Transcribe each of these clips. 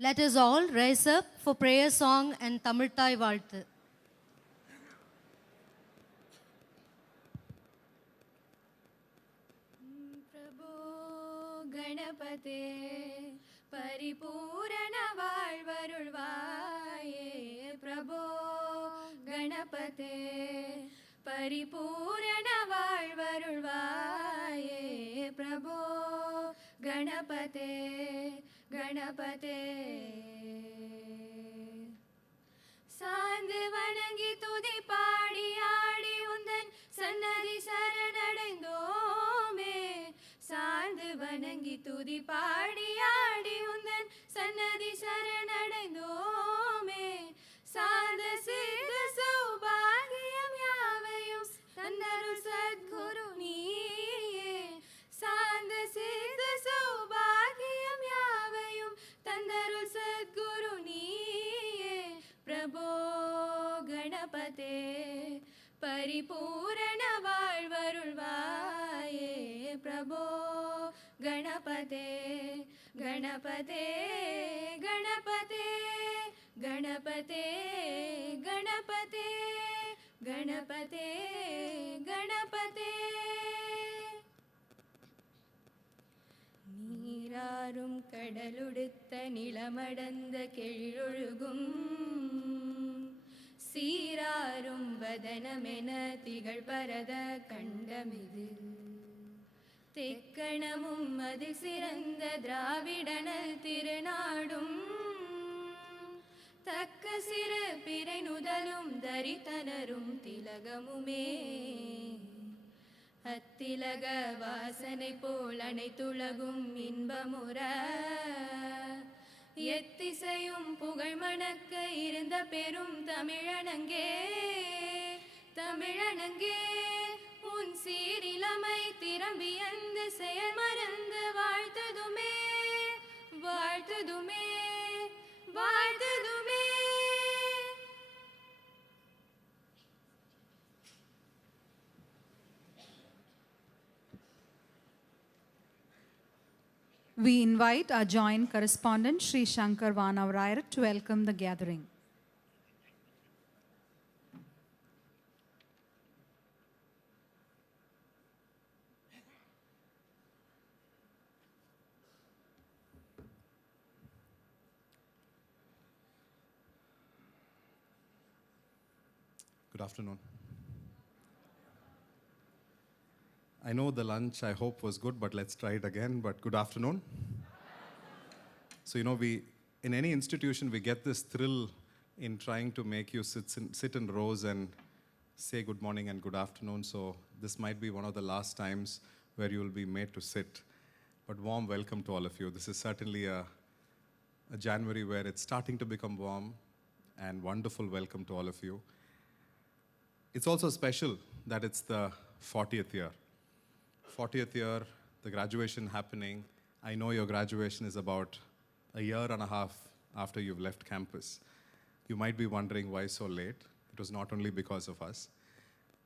Let us all rise up for prayer song and Tamil Thai Valthu. गणपते परिपूर्ण वाळ्वरुळ्वाये प्रभो गणपते परिपूर्ण वाळ्वरुळ्वाये प्रभो गणपते गणपते சாந்து வணங்கி துதி பாடி ஆடி உந்தன் சன்னதி சரணடைந்தோமே சாந்து வணங்கி துதி பாடி ஆடி உந்தன் சன்னதி சரணடைந்தோமே சாந்த சித்த சௌபாகியம் யாவையும் தந்தருள் சத்குரு நீயே சாந்த சித்த சௌபாகியம் யாவையும் தந்தருள் சத்குரு நீயே प्रभो गणपते परिपूर्ण वाळ्वरुळ्वाये प्रभो गणपते गणपते गणपते गणपते गणपते गणपते गणपते நீராறும் கடலுடுத்த நிலமடந்த கெழிலொழுகும் சீராறும் வதனமென திகழ் பரத கண்டமிது தெக்கணமும் அது சிறந்த திராவிடனல் திருநாடும் தக்க சிறு பிறை நுதலும் தரித்தனரும் திலகமுமே அத்திலக வாசனை போல் அனைத்துலகும் இன்பமுற எத்திசையும் புகழ் மணக்க இருந்த பெரும் தமிழனங்கே தமிழனங்கே உன் சீரிலமை திரம்பி அந்த செயல் மறந்து வாழ்த்ததுமே வாழ்த்ததுமே வாழ்த்ததுமே. We invite our joint correspondent Sri Shankar Vanavarayaru to welcome the gathering. Good afternoon. I know the lunch, I hope, was good, but let's try it again. But good afternoon. So, in any institution, we get this thrill in trying to make you sit in rows and say good morning and good afternoon. So this might be one of the last times where you will be made to sit. But warm welcome to all of you. This is certainly a January where it's starting to become warm, and wonderful welcome to all of you. It's also special that it's the 40th year. 40th year, the graduation happening. I know your graduation is about a year and a half after you've left campus. You might be wondering why so late. It was not only because of us,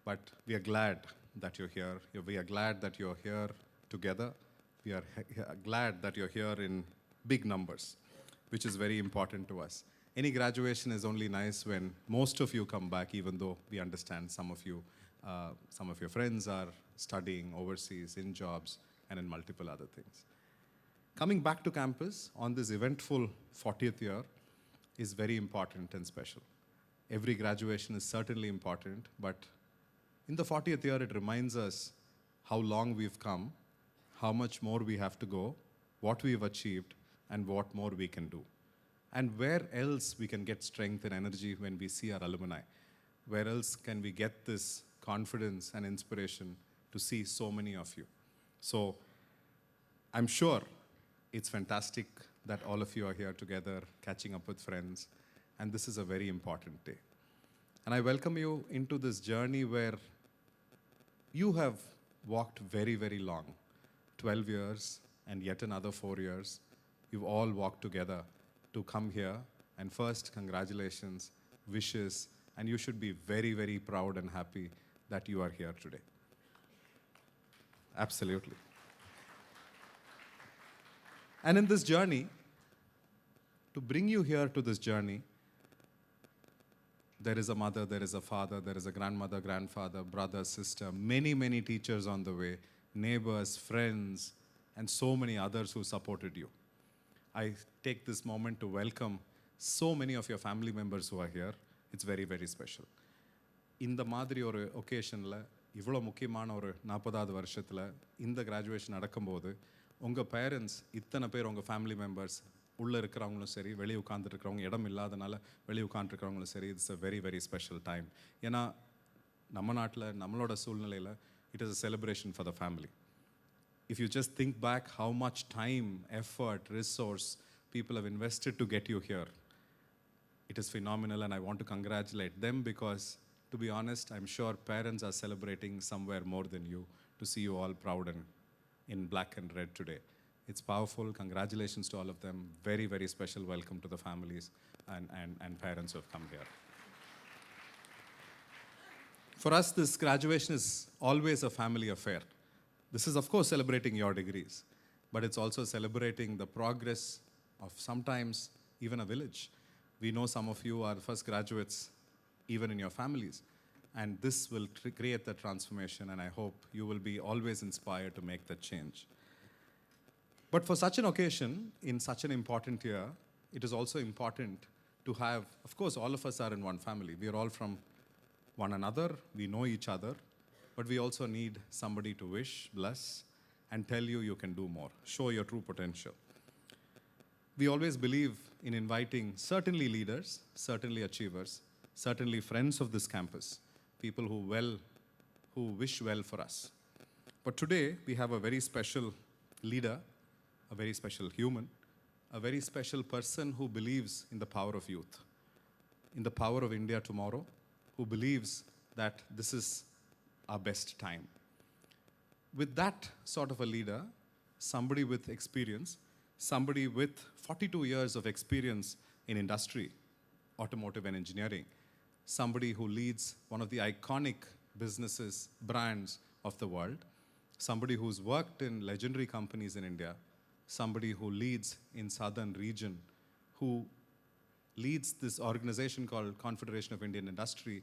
but we are glad that you're here. We are glad that you're here together. We are glad that you're here in big numbers, which is very important to us. Any graduation is only nice when most of you come back, even though we understand some of your friends are studying overseas, in jobs, and in multiple other things. Coming back to campus on this eventful 40th year is very important and special. Every graduation is certainly important, but in the 40th year, it reminds us how long we've come, how much more we have to go, what we've achieved, and what more we can do. And where else we can get strength and energy when we see our alumni? Where else can we get this confidence and inspiration to see so many of you? So I'm sure it's fantastic that all of you are here together, catching up with friends, and this is a very important day. And I welcome you into this journey where you have walked very, very long, 12 years and yet another 4 years. You've all walked together to come here, and first, congratulations, wishes, and you should be very, very proud and happy that you are here today. Absolutely. And in this journey, to bring you here to this journey, there is a mother, there is a father, there is a grandmother, grandfather, brother, sister, many, many teachers on the way, neighbors, friends, and so many others who supported you. I take this moment to welcome so many of your family members who are here. It's very, very special. இந்த மாதிரி ஒரு ஒகேஷனில் இவ்வளோ முக்கியமான ஒரு 40வது வருஷத்தில் இந்த graduation நடக்கும்போது உங்கள் பேரண்ட்ஸ் இத்தனை பேர் உங்கள் ஃபேமிலி மெம்பர்ஸ் உள்ளே இருக்கிறவங்களும் சரி வெளியே உட்காந்துருக்கிறவங்க இடம் இல்லாதனால வெளியே உட்காந்துருக்கிறவங்களும் சரி it's a very very special time. ஏன்னா நம்ம நாட்டில் நம்மளோட சூழ்நிலையில் it is a celebration for the family. If you just think back how much time, effort, resource people have invested to get you here, it is phenomenal, and I want to congratulate them because, to be honest, I'm sure parents are celebrating somewhere more than you to see you all proud and in black and red today. It's powerful. Congratulations to all of them. Very, very special welcome to the families and parents who have come here. For us, this graduation is always a family affair. This is, of course, celebrating your degrees, but it's also celebrating the progress of sometimes even a village. We know some of you are first graduates even in your families, and this will create the transformation, and I hope you will be always inspired to make that change. But for such an occasion, in such an important year, it is also important to have, of course, all of us are in one family. We are all from one another. We know each other. But we also need somebody to wish, bless, and tell you you can do more, show your true potential. We always believe in inviting certainly leaders, certainly achievers, certainly friends of this campus, people who wish well for us. But today we have a very special leader, a very special human, a very special person who believes in the power of youth, in the power of India tomorrow, who believes that this is our best time. With that sort of a leader, somebody with experience, somebody with 42 years of experience in industry, automotive and engineering, somebody who leads one of the iconic businesses, brands of the world, somebody who's worked in legendary companies in India, somebody who leads in southern region, who leads this organization called Confederation of Indian Industry,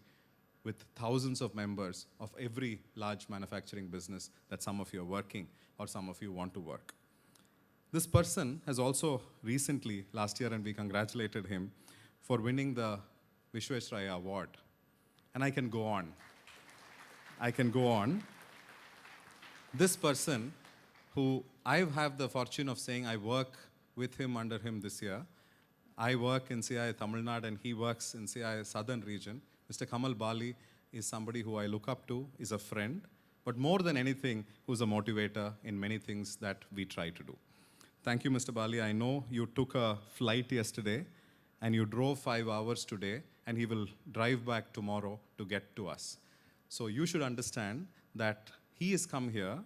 with thousands of members of every large manufacturing business that some of you are working or some of you want to work. This person has also recently, last year, and we congratulated him for winning the Vishweshraya Award. And I can go on. I can go on. This person, who I have the fortune of saying I work with him, under him this year. I work in CI Tamil Nadu and he works in CI Southern region. Mr. Kamal Bali is somebody who I look up to, is a friend, but more than anything, who's a motivator in many things that we try to do. Thank you, Mr. Bali. I know you took a flight yesterday and you drove 5 hours today, and he will drive back tomorrow to get to us. So you should understand that he has come here,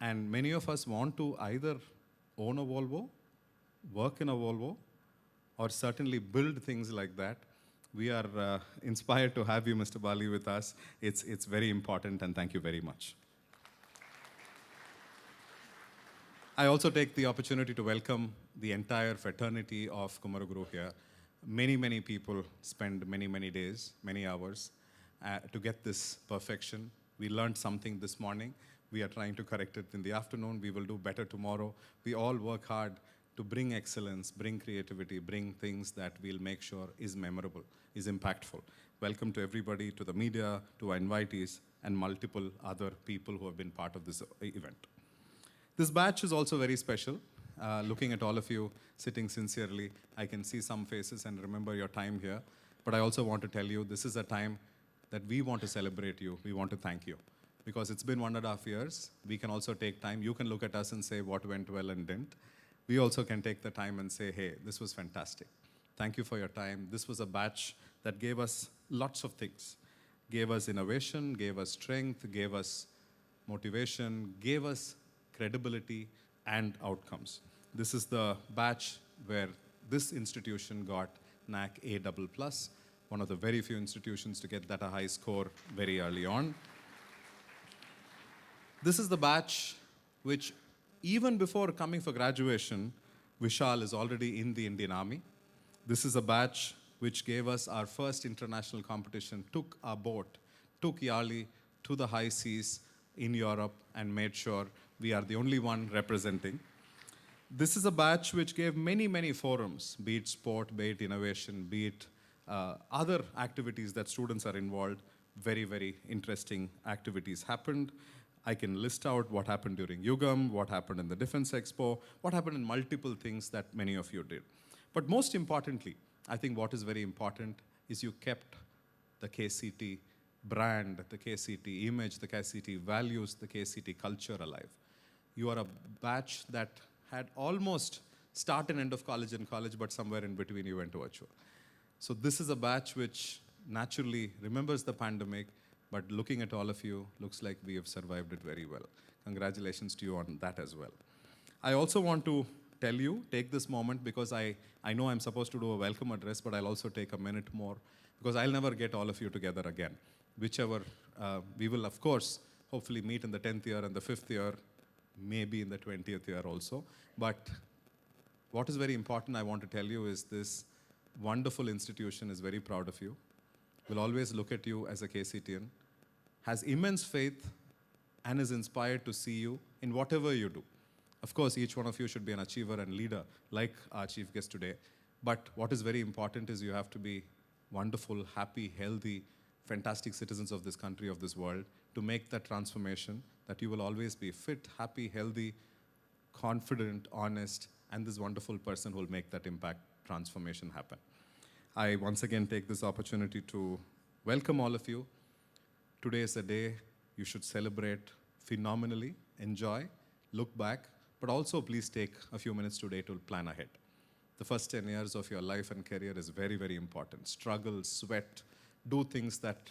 and many of us want to either own a Volvo, work in a Volvo, or certainly build things like that. We are inspired to have you, Mr. Bali, with us. It's very important, and thank you very much. I also take the opportunity to welcome the entire fraternity of Kumaraguru here. Many, many people spend many, many days, many hours to get this perfection. We learned something this morning. We are trying to correct it in the afternoon. We will do better tomorrow. We all work hard to bring excellence, bring creativity, bring things that we'll make sure is memorable, is impactful. Welcome to everybody, to the media, to our invitees, and multiple other people who have been part of this event. This batch is also very special. Looking at all of you sitting sincerely, I can see some faces and remember your time here. But I also want to tell you, this is a time that we want to celebrate you. We want to thank you. Because it's been 1.5 years. We can also take time. You can look at us and say what went well and didn't. We also can take the time and say, hey, this was fantastic. Thank you for your time. This was a batch that gave us lots of things. Gave us innovation, gave us strength, gave us motivation, gave us credibility and outcomes. This is the batch where this institution got NAC A++, one of the very few institutions to get that a high score very early on. This is the batch which, even before coming for graduation, Vishal is already in the Indian Army. This is a batch which gave us our first international competition, took our boat, took Yali to the high seas in Europe and made sure we are the only one representing. This is a batch which gave many, many forums, be it sport, be it innovation, be it other activities that students are involved. Very, very interesting activities happened. I can list out what happened during Yugam, what happened in the Defense Expo, what happened in multiple things that many of you did. But most importantly, I think what is very important is you kept the KCT brand, the KCT image, the KCT values, the KCT culture alive. You are a batch that had almost start and end of college and college, but somewhere in between you went to virtual. So this is a batch which naturally remembers the pandemic, but looking at all of you, looks like we have survived it very well. Congratulations to you on that as well. I also want to tell you, take this moment because I know I'm supposed to do a welcome address, but I'll also take a minute more because I'll never get all of you together again. Whichever, we will of course, hopefully meet in the 10th year and the 5th year, maybe in the 20th year also. But what is very important I want to tell you is this wonderful institution is very proud of you, will always look at you as a KCTian, has immense faith and is inspired to see you in whatever you do. Of course, each one of you should be an achiever and leader like our chief guest today. But what is very important is you have to be wonderful, happy, healthy, fantastic citizens of this country, of this world, to make that transformation, that you will always be fit, happy, healthy, confident, honest, and this wonderful person who will make that impact transformation happen. I once again take this opportunity to welcome all of you. Today is a day you should celebrate phenomenally, enjoy, look back, but also please take a few minutes today to plan ahead. The first 10 years of your life and career is very, very important. Struggle, sweat, do things that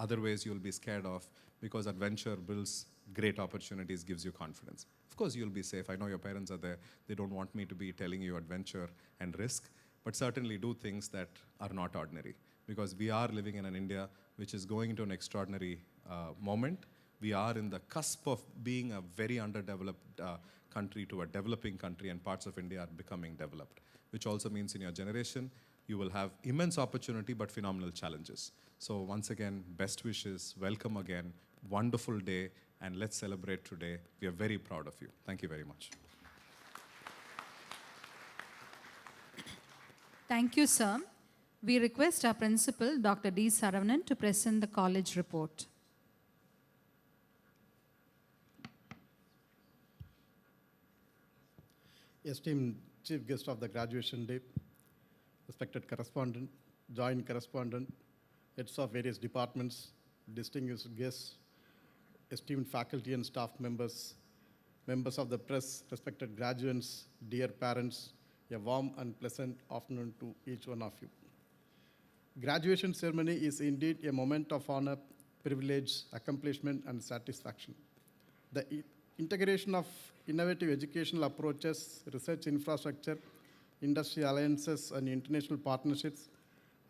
otherwise you'll be scared of because adventure builds great opportunities, gives you confidence. Of course, you'll be safe. I know your parents are there. They don't want me to be telling you adventure and risk, but certainly do things that are not ordinary because we are living in an India which is going into an extraordinary moment. We are in the cusp of being a very underdeveloped country to a developing country, and parts of India are becoming developed, which also means in your generation, you will have immense opportunity but phenomenal challenges. So once again, best wishes, welcome again, wonderful day, and let's celebrate today. We are very proud of you. Thank you very much. Thank you, sir. We request our principal, Dr. D. Saravanan, to present the college report. Esteemed Chief Guest of the Graduation Day, respected correspondent, joint correspondent, heads of various departments, distinguished guests, esteemed faculty and staff members, members of the press, respected graduates, dear parents, a warm and pleasant afternoon to each one of you. Graduation ceremony is indeed a moment of honor, privilege, accomplishment, and satisfaction. The integration of innovative educational approaches, research infrastructure, industry alliances, and international partnerships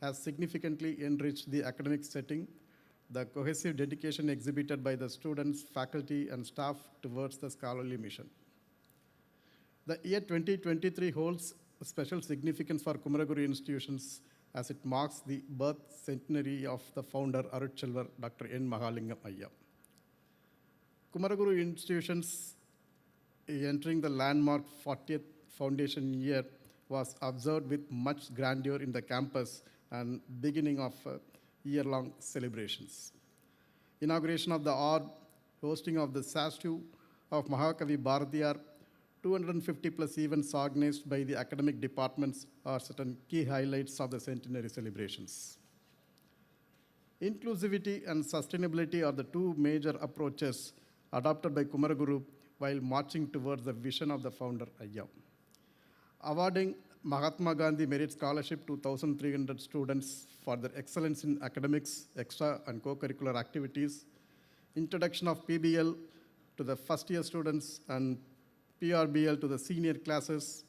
has significantly enriched the academic setting. The cohesive dedication exhibited by the students, faculty, and staff towards the scholarly mission. The year 2023 holds special significance for Kumaraguru institutions as it marks the birth centenary of the founder, Arutchelvar, Dr. N. Mahalingam Ayya. Kumaraguru institutions entering the landmark 40th foundation year was observed with much grandeur in the campus and beginning of year-long celebrations. Inauguration of the orb, hosting of the statue of Mahakavi Bharatiyar, 250 plus events organized by the academic departments are certain key highlights of the centenary celebrations. Inclusivity and sustainability are the two major approaches adopted by Kumaraguru while marching towards the vision of the founder, Ayya. Awarding Mahatma Gandhi Merit Scholarship to 1,300 students for their excellence in academics, extra and co-curricular activities, introduction of PBL to the first-year students and PRBL to the senior classes,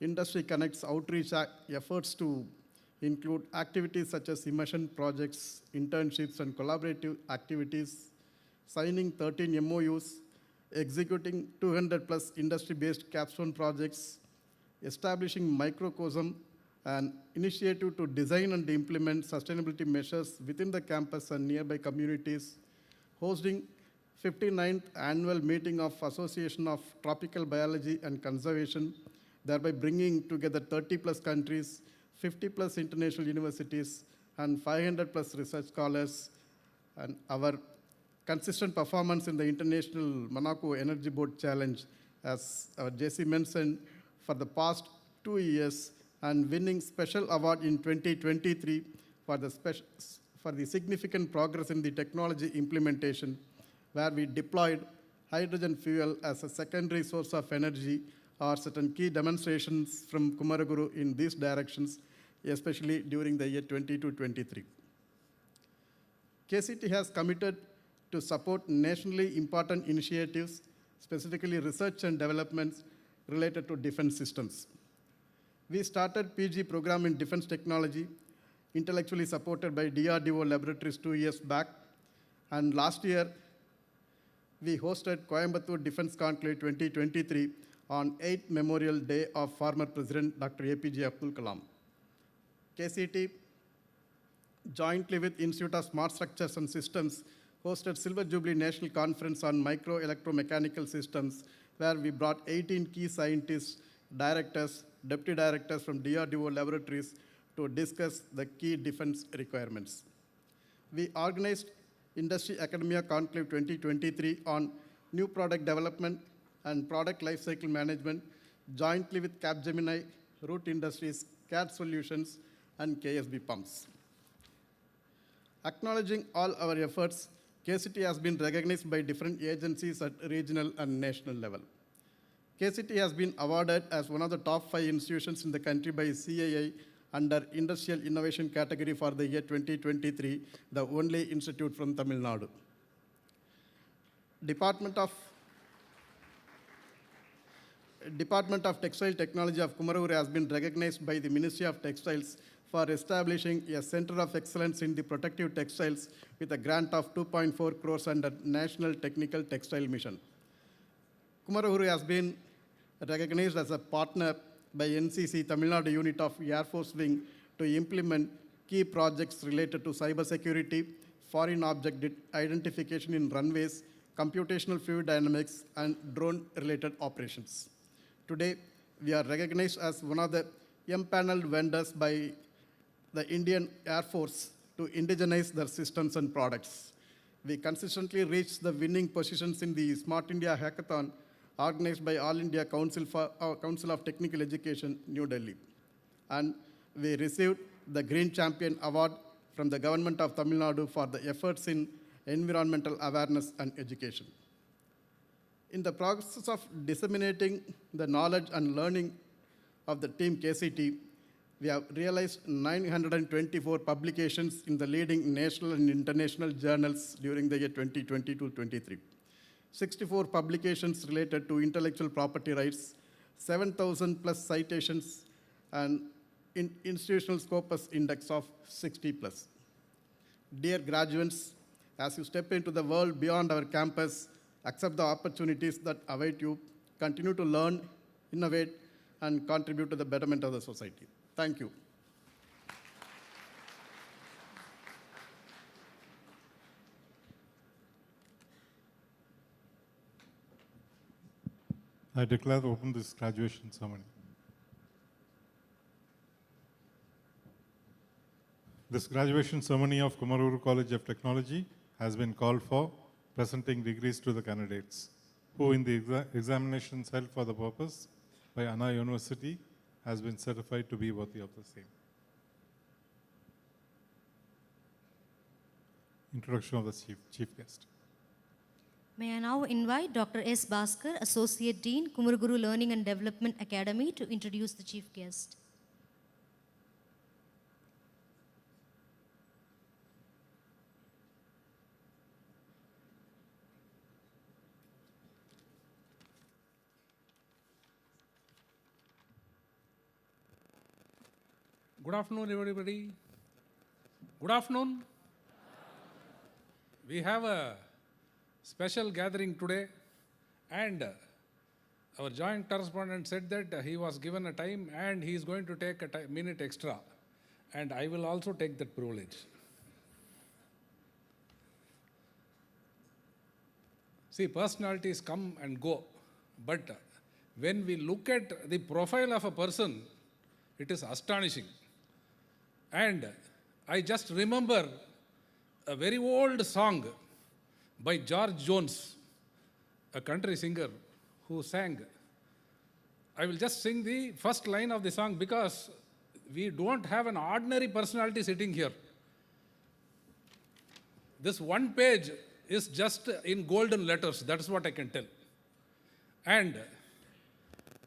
Industry Connects outreach efforts to include activities such as immersion projects, internships, and collaborative activities, signing 13 MOUs, executing 200 plus industry-based capstone projects, establishing microcosm an initiative to design and implement sustainability measures within the campus and nearby communities, hosting 59th annual meeting of Association of Tropical Biology and Conservation, thereby bringing together 30 plus countries, 50 plus international universities, and 500 plus research scholars, and our consistent performance in the International Monaco Energy Board Challenge, as our JC mentioned, for the past 2 years, and winning special award in 2023 for the significant progress in the technology implementation, where we deployed hydrogen fuel as a secondary source of energy, or certain key demonstrations from Kumaraguru in these directions, especially during the year 2022-23. KCT has committed to support nationally important initiatives, specifically research and developments related to defense systems. We started PG program in defense technology, intellectually supported by DRDO laboratories 2 years back, and last year, we hosted Coimbatore Defense Conclave 2023 on 8th Memorial Day of former President Dr. APJ Abdul Kalam. KCT, jointly with Institute of Smart Structures and Systems, hosted Silver Jubilee National Conference on Micro-Electromechanical Systems, where we brought 18 key scientists, directors, deputy directors from DRDO laboratories to discuss the key defense requirements. We organized Industry Academia Conclave 2023 on new product development and product lifecycle management, jointly with Capgemini, Root Industries, CAD Solutions, and KSB Pumps. Acknowledging all our efforts, KCT has been recognized by different agencies at regional and national level. KCT has been awarded as one of the top 5 institutions in the country by CAI under Industrial Innovation category for the year 2023, the only institute from Tamil Nadu. Department of Textile Technology of Kumaraguru has been recognized by the Ministry of Textiles for establishing a Center of Excellence in the Protective Textiles with a grant of 2.4 crores under National Technical Textile Mission. Kumaraguru has been recognized as a partner by NCC Tamil Nadu unit of Air Force Wing to implement key projects related to cybersecurity, foreign object identification in runways, computational fluid dynamics, and drone-related operations. Today, we are recognized as one of the empaneled vendors by the Indian Air Force to indigenize their systems and products. We consistently reach the winning positions in the Smart India Hackathon organized by All India Council of Technical Education, New Delhi. And we received the Green Champion Award from the Government of Tamil Nadu for the efforts in environmental awareness and education. In the process of disseminating the knowledge and learning of the team KCT, we have realized 924 publications in the leading national and international journals during the year 2022-23. 64 publications related to intellectual property rights, 7,000 plus citations, and institutional Scopus index of 60 plus. Dear graduates, as you step into the world beyond our campus, accept the opportunities that await you, continue to learn, innovate, and contribute to the betterment of the society. Thank you. I declare open this graduation ceremony. This graduation ceremony of Kumaraguru College of Technology has been called for presenting degrees to the candidates who in the examinations held for the purpose by Anna University has been certified to be worthy of the same. Introduction of the chief guest. May I now invite Dr. S. Bhaskar, Associate Dean, Kumaraguru Learning and Development Academy, to introduce the chief guest. Good afternoon, everybody. Good afternoon. We have a special gathering today, and our joint correspondent said that he was given a time and he is going to take a minute extra. And I will also take that privilege. See, personalities come and go. But when we look at the profile of a person, it is astonishing. And I just remember a very old song by George Jones, a country singer who sang. I will just sing the first line of the song because we don't have an ordinary personality sitting here. This one page is just in golden letters, that's what I can tell. And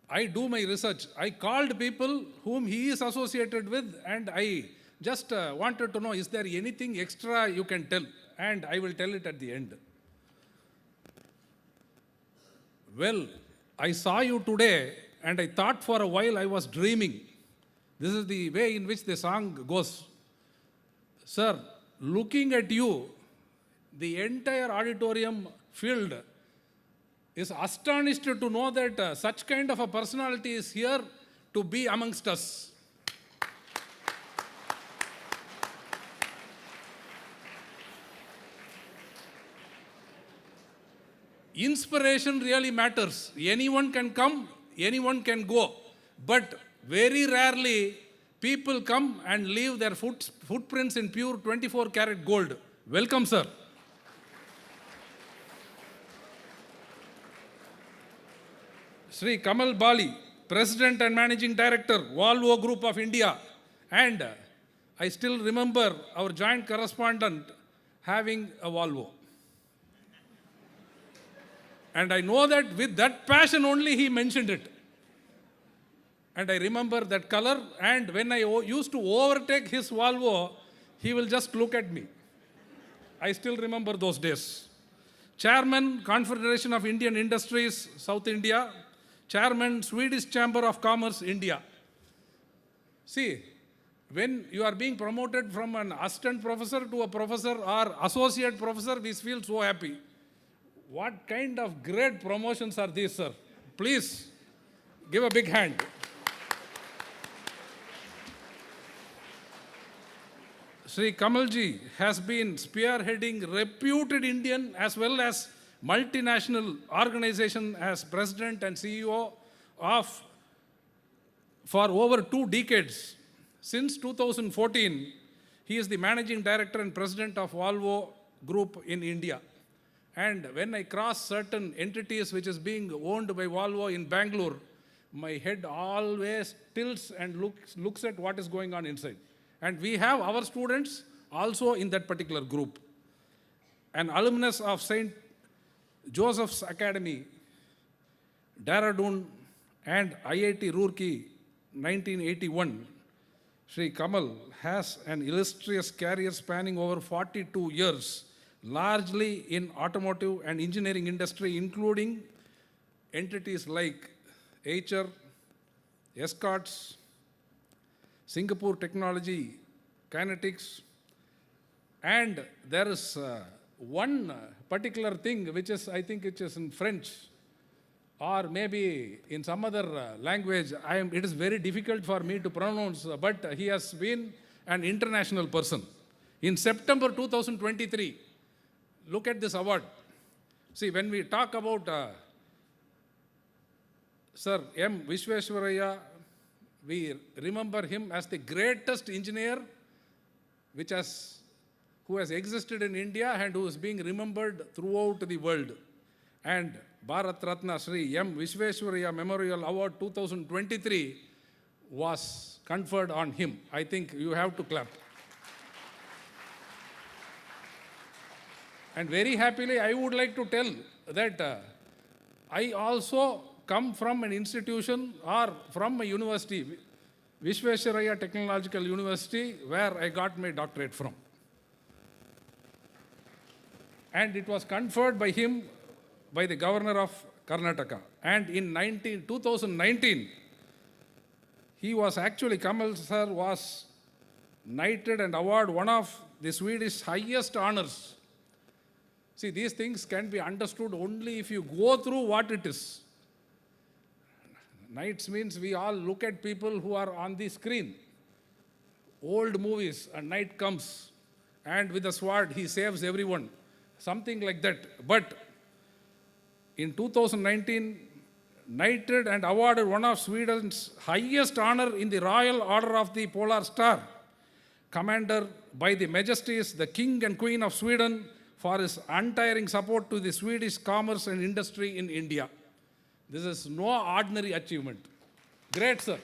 I do my research. I called people whom he is associated with and I just wanted to know, is there anything extra you can tell? And I will tell it at the end. Well, I saw you today and I thought for a while I was dreaming. This is the way in which the song goes. Sir, looking at you, the entire auditorium filled is astonished to know that such kind of a personality is here to be amongst us. Inspiration really matters. Anyone can come, anyone can go. But very rarely people come and leave their footprints in pure 24-karat gold. Welcome, sir. Sri Kamal Bali, President and Managing Director, Volvo Group of India. And I still remember our joint correspondent having a Volvo. And I know that with that passion only he mentioned it. And I remember that color, and when I used to overtake his Volvo, he will just look at me. I still remember those days. Chairman, Confederation of Indian Industries, South India. Chairman, Swedish Chamber of Commerce, India. See, when you are being promoted from an assistant professor to a professor or associate professor, we feel so happy. What kind of great promotions are these, sir? Please, give a big hand. Sri Kamalji has been spearheading reputed Indian as well as multinational organization as president and CEO of for over 2 decades. Since 2014, he is the managing director and president of Volvo Group in India. And when I cross certain entities which is being owned by Volvo in Bangalore, my head always tilts and looks at what is going on inside. And we have our students also in that particular group. An alumnus of St. Joseph's Academy, Dehradun and IIT Roorkee, 1981, Sri Kamal has an illustrious career spanning over 42 years, largely in automotive and engineering industry, including entities like HR, Escorts, Singapore Technology, Kinetics, and there is one particular thing which is, I think it is in French or maybe in some other language. It is very difficult for me to pronounce, but he has been an international person. In September 2023, look at this award. See, when we talk about Sir M. Vishwesvaraya, we remember him as the greatest engineer who has existed in India and who is being remembered throughout the world. And Bharat Ratna Sri M. Vishwesvaraya Memorial Award 2023 was conferred on him. I think you have to clap. And very happily, I would like to tell that I also come from an institution or from a university, Vishwesvaraya Technological University, where I got my doctorate from. And it was conferred by him, by the governor of Karnataka. And in 2019, Kamal sir was knighted and awarded one of the Swedish highest honors. See, these things can be understood only if you go through what it is. Knights means we all look at people who are on the screen. Old movies, a knight comes and with a sword he saves everyone. Something like that. But in 2019, knighted and awarded one of Sweden's highest honor in the Royal Order of the Polar Star, Commander by the Majesties, the King and Queen of Sweden, for his untiring support to the Swedish commerce and industry in India. This is no ordinary achievement. Great, sir.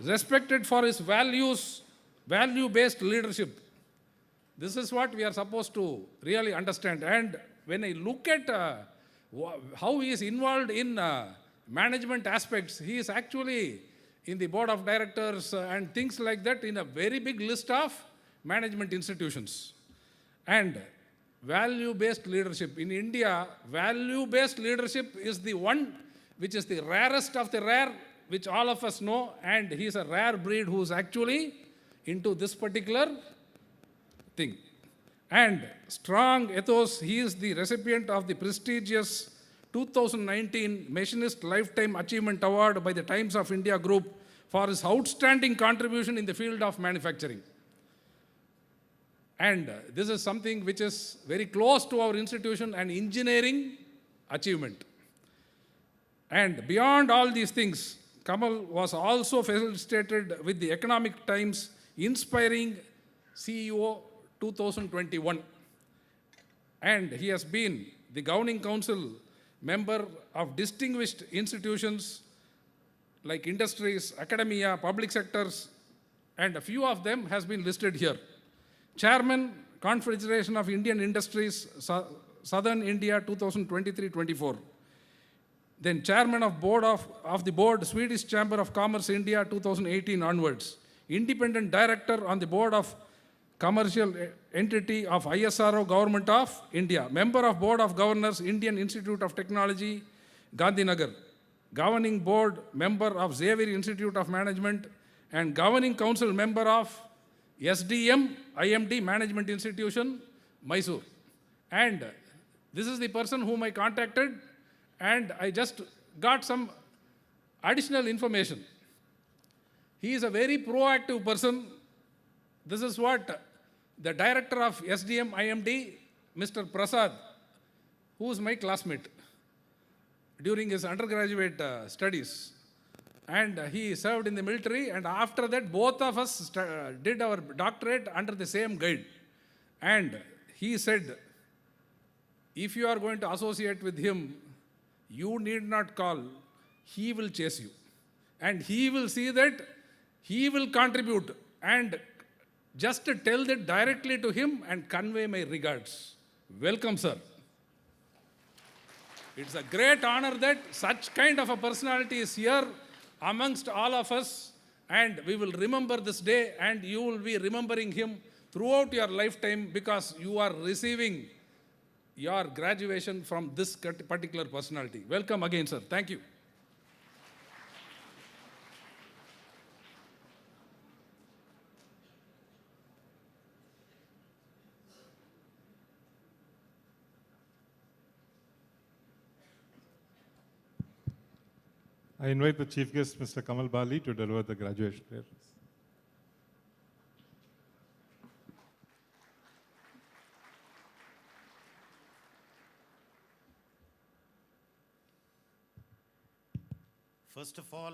Respected for his values, value-based leadership. This is what we are supposed to really understand. And when I look at how he is involved in management aspects, he is actually in the board of directors and things like that in a very big list of management institutions. And value-based leadership. In India, value-based leadership is the one which is the rarest of the rare, which all of us know, and he is a rare breed who is actually into this particular thing. And strong ethos, he is the recipient of the prestigious 2019 Machinist Lifetime Achievement Award by the Times of India Group for his outstanding contribution in the field of manufacturing. And this is something which is very close to our institution, an engineering achievement. And beyond all these things, Kamal was also felicitated with the Economic Times Inspiring CEO 2021. And he has been the Governing Council member of distinguished institutions like industries, academia, public sectors, and a few of them has been listed here. Chairman, Confederation of Indian Industries, Southern India 2023-24. Then Chairman of the Board, Swedish Chamber of Commerce India 2018 onwards. Independent Director on the Board of Commercial Entity of ISRO Government of India. Member of Board of Governors, Indian Institute of Technology, Gandhinagar. Governing Board Member of Xavier Institute of Management and Governing Council Member of SDM IMD Management Institution, Mysore. And this is the person whom I contacted, and I just got some additional information. He is a very proactive person. This is what the director of SDM IMD, Mr. Prasad, who is my classmate during his undergraduate studies. And he served in the military, and after that both of us did our doctorate under the same guide. And he said, if you are going to associate with him, you need not call, he will chase you. And he will see that he will contribute, and just tell that directly to him and convey my regards. Welcome, sir. It's a great honor that such kind of a personality is here amongst all of us, and we will remember this day, and you will be remembering him throughout your lifetime because you are receiving your graduation from this particular personality. Welcome again, sir. Thank you. I invite the Chief Guest, Mr. Kamal Bali, to deliver the graduation prayers. First of all,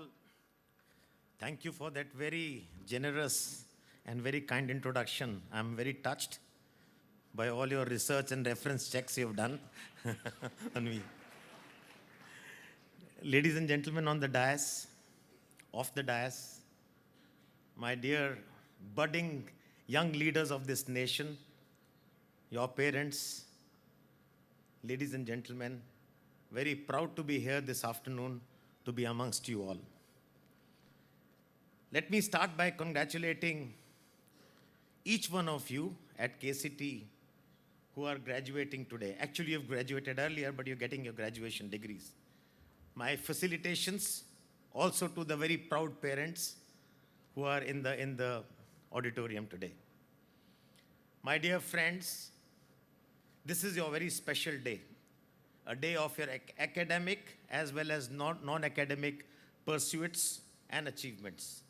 thank you for that very generous and very kind introduction. I'm very touched by all your research and reference checks you've done on me. Ladies and gentlemen on the dais, off the dais, my dear budding young leaders of this nation, your parents, ladies and gentlemen, very proud to be here this afternoon to be amongst you all. Let me start by congratulating each one of you at KCT who are graduating today. Actually, you've graduated earlier, but you're getting your graduation degrees. My felicitations also to the very proud parents who are in the auditorium today. My dear friends, this is your very special day a day of your academic as well as non-academic pursuits and achievements,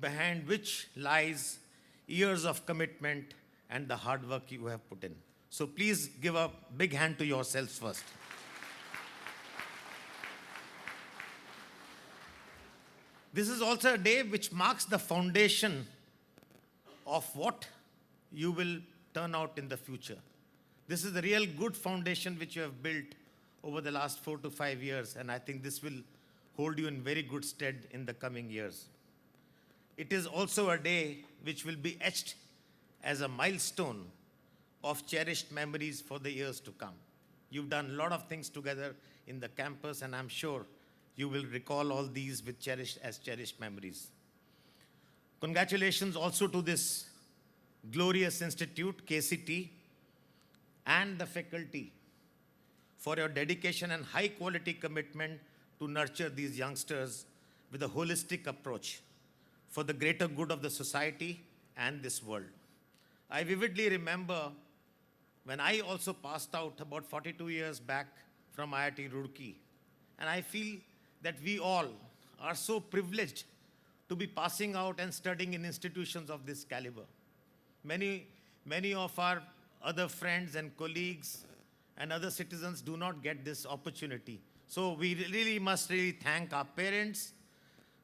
behind which lies years of commitment and the hard work you have put in. So please give a big hand to yourselves first. This is also a day which marks the foundation of what you will turn out in the future. This is the real good foundation which you have built over the last 4 to 5 years, and I think this will hold you in very good stead in the coming years. It is also a day which will be etched as a milestone of cherished memories for the years to come. You've done a lot of things together in the campus, and I'm sure you will recall all these with cherished memories. Congratulations also to this glorious institute, KCT, and the faculty for your dedication and high quality commitment to nurture these youngsters with a holistic approach for the greater good of the society and this world. I vividly remember when I also passed out about 42 years back from IIT Roorkee, and I feel that we all are so privileged to be passing out and studying in institutions of this caliber. Many of our other friends and colleagues and other citizens do not get this opportunity. So we really must thank our parents,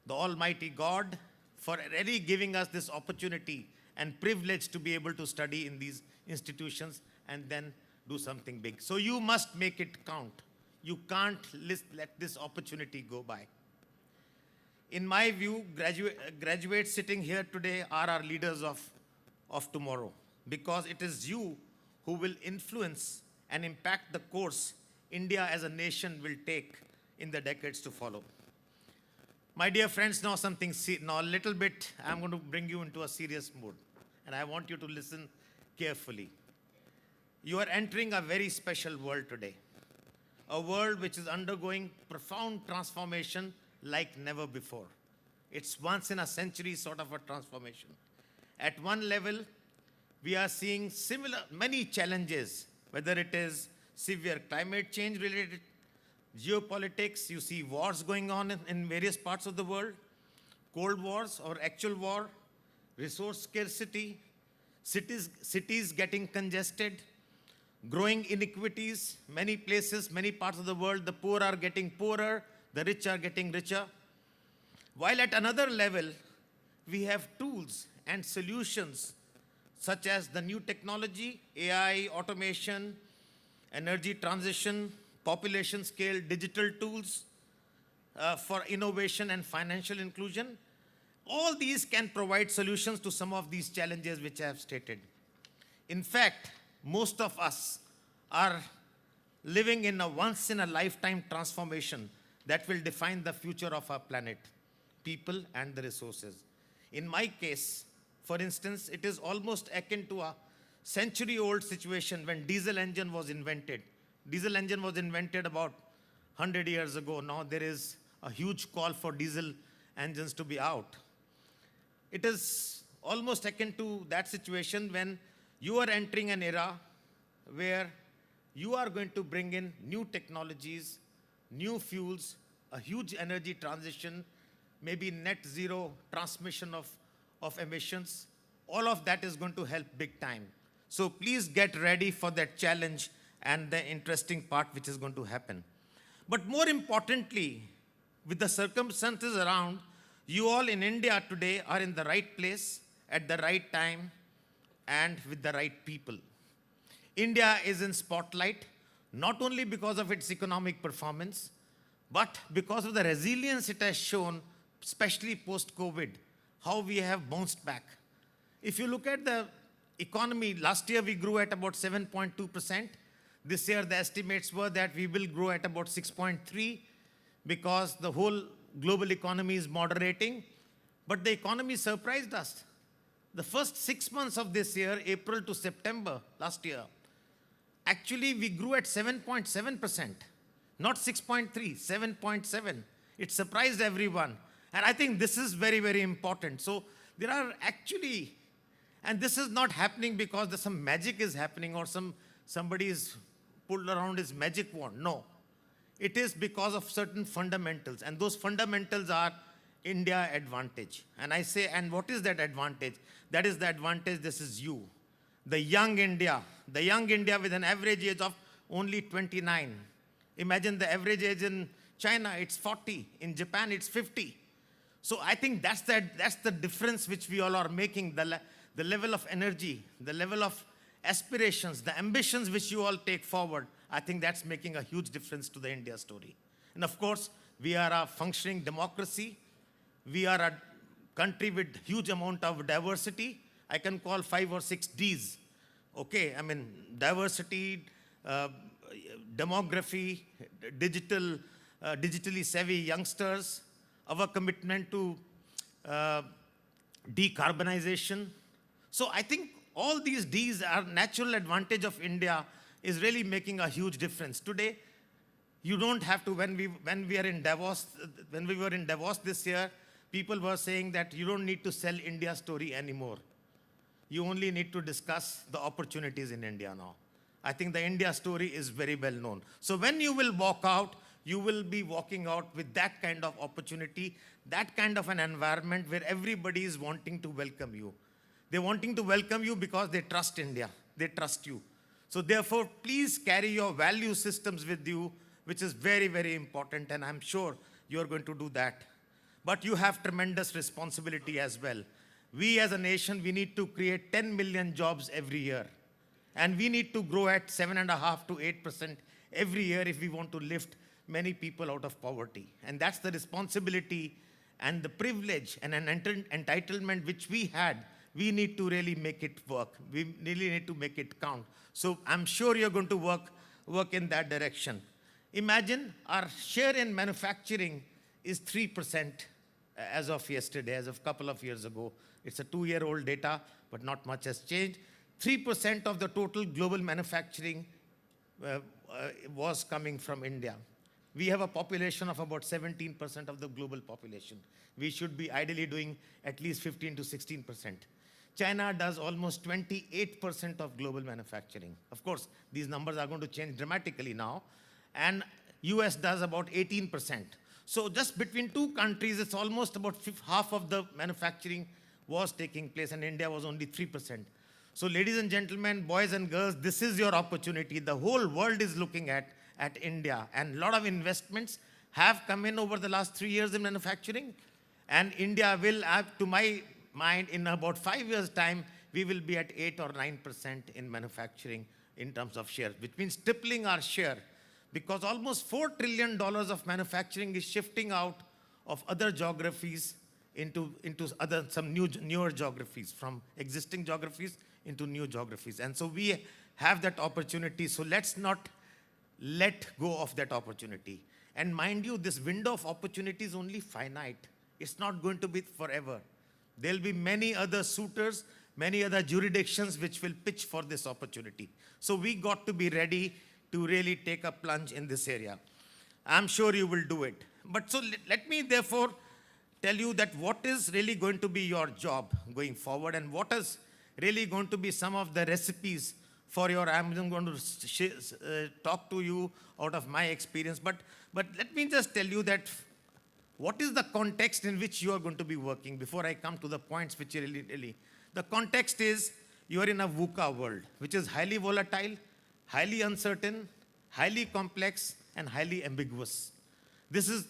the Almighty God, for really giving us this opportunity and privilege to be able to study in these institutions and then do something big. So you must make it count. You can't let this opportunity go by. In my view, graduates sitting here today are our leaders of tomorrow, because it is you who will influence and impact the course India as a nation will take in the decades to follow. My dear friends, now a little bit, I'm going to bring you into a serious mood, and I want you to listen carefully. You are entering a very special world today, a world which is undergoing profound transformation like never before. It's once in a century sort of a transformation. At one level, we are seeing many challenges, whether it is severe climate change related geopolitics, you see wars going on in various parts of the world, cold wars or actual war, resource scarcity, cities getting congested, growing inequities, many places, many parts of the world, the poor are getting poorer, the rich are getting richer. While at another level, we have tools and solutions such as the new technology, AI, automation, energy transition, population scale, digital tools for innovation and financial inclusion. All these can provide solutions to some of these challenges which I have stated. In fact, most of us are living in a once-in-a-lifetime transformation that will define the future of our planet, people, and the resources. In my case, for instance, it is almost akin to a century-old situation when diesel engine was invented. Diesel engine was invented about 100 years ago. Now there is a huge call for diesel engines to be out. It is almost akin to that situation when you are entering an era where you are going to bring in new technologies, new fuels, a huge energy transition, maybe net zero transmission of emissions. All of that is going to help big time. So please get ready for that challenge and the interesting part which is going to happen. But more importantly, with the circumstances around, you all in India today are in the right place, at the right time, and with the right people. India is in spotlight, not only because of its economic performance, but because of the resilience it has shown, especially post-COVID, how we have bounced back. If you look at the economy, last year we grew at about 7.2%. This year the estimates were that we will grow at about 6.3% because the whole global economy is moderating. But the economy surprised us. The first 6 months of this year, April to September last year, actually we grew at 7.7%, not 6.3, 7.7. It surprised everyone. And I think this is very, very important. So there are actually, and this is not happening because some magic is happening or somebody is pulled around his magic wand. No. It is because of certain fundamentals, and those fundamentals are India advantage. And I say, and what is that advantage? That is the advantage, this is you. The young India with an average age of only 29. Imagine the average age in China, it's 40. In Japan, it's 50. So I think that's the difference which we all are making, the level of energy, the level of aspirations, the ambitions which you all take forward. I think that's making a huge difference to the India story. And of course, we are a functioning democracy. We are a country with huge amount of diversity. I can call 5 or 6 Ds. Okay, I mean, diversity, demography, digitally savvy youngsters, our commitment to decarbonization. So I think all these Ds are natural advantage of India is really making a huge difference. Today, you don't have to, when we were in Davos this year, people were saying that you don't need to sell India story anymore. You only need to discuss the opportunities in India now. I think the India story is very well known. So when you will walk out, you will be walking out with that kind of opportunity, that kind of an environment where everybody is wanting to welcome you. They're wanting to welcome you because they trust India. They trust you. So therefore, please carry your value systems with you, which is very, very important, and I'm sure you're going to do that. But you have tremendous responsibility as well. We as a nation, we need to create 10 million jobs every year. And we need to grow at 7.5% to 8% every year if we want to lift many people out of poverty. And that's the responsibility and the privilege and an entitlement which we had. We need to really make it work. We really need to make it count. So I'm sure you're going to work in that direction. Imagine our share in manufacturing is 3% as of yesterday, as of a couple of years ago. It's a 2-year-old data, but not much has changed. 3% of the total global manufacturing was coming from India. We have a population of about 17% of the global population. We should be ideally doing at least 15 to 16%. China does almost 28% of global manufacturing. Of course, these numbers are going to change dramatically now. And US does about 18%. So just between two countries, it's almost about half of the manufacturing was taking place, and India was only 3%. So ladies and gentlemen, boys and girls, this is your opportunity. The whole world is looking at India, and a lot of investments have come in over the last 3 years in manufacturing. And India will, to my mind, in about 5 years' time, we will be at 8 or 9% in manufacturing in terms of share, which means tripling our share, because almost $4 trillion of manufacturing is shifting out of other geographies into some newer geographies, from existing geographies into new geographies. And so we have that opportunity, so let's not let go of that opportunity. And mind you, this window of opportunity is only finite. It's not going to be forever. There'll be many other suitors, many other jurisdictions which will pitch for this opportunity. So we got to be ready to really take a plunge in this area. I'm sure you will do it. But so let me therefore tell you that what is really going to be your job going forward, and what is really going to be some of the recipes for your, I'm going to talk to you out of my experience, but let me just tell you that what is the context in which you are going to be working before I come to the points which really, the context is you are in a VUCA world, which is highly volatile, highly uncertain, highly complex, and highly ambiguous. This is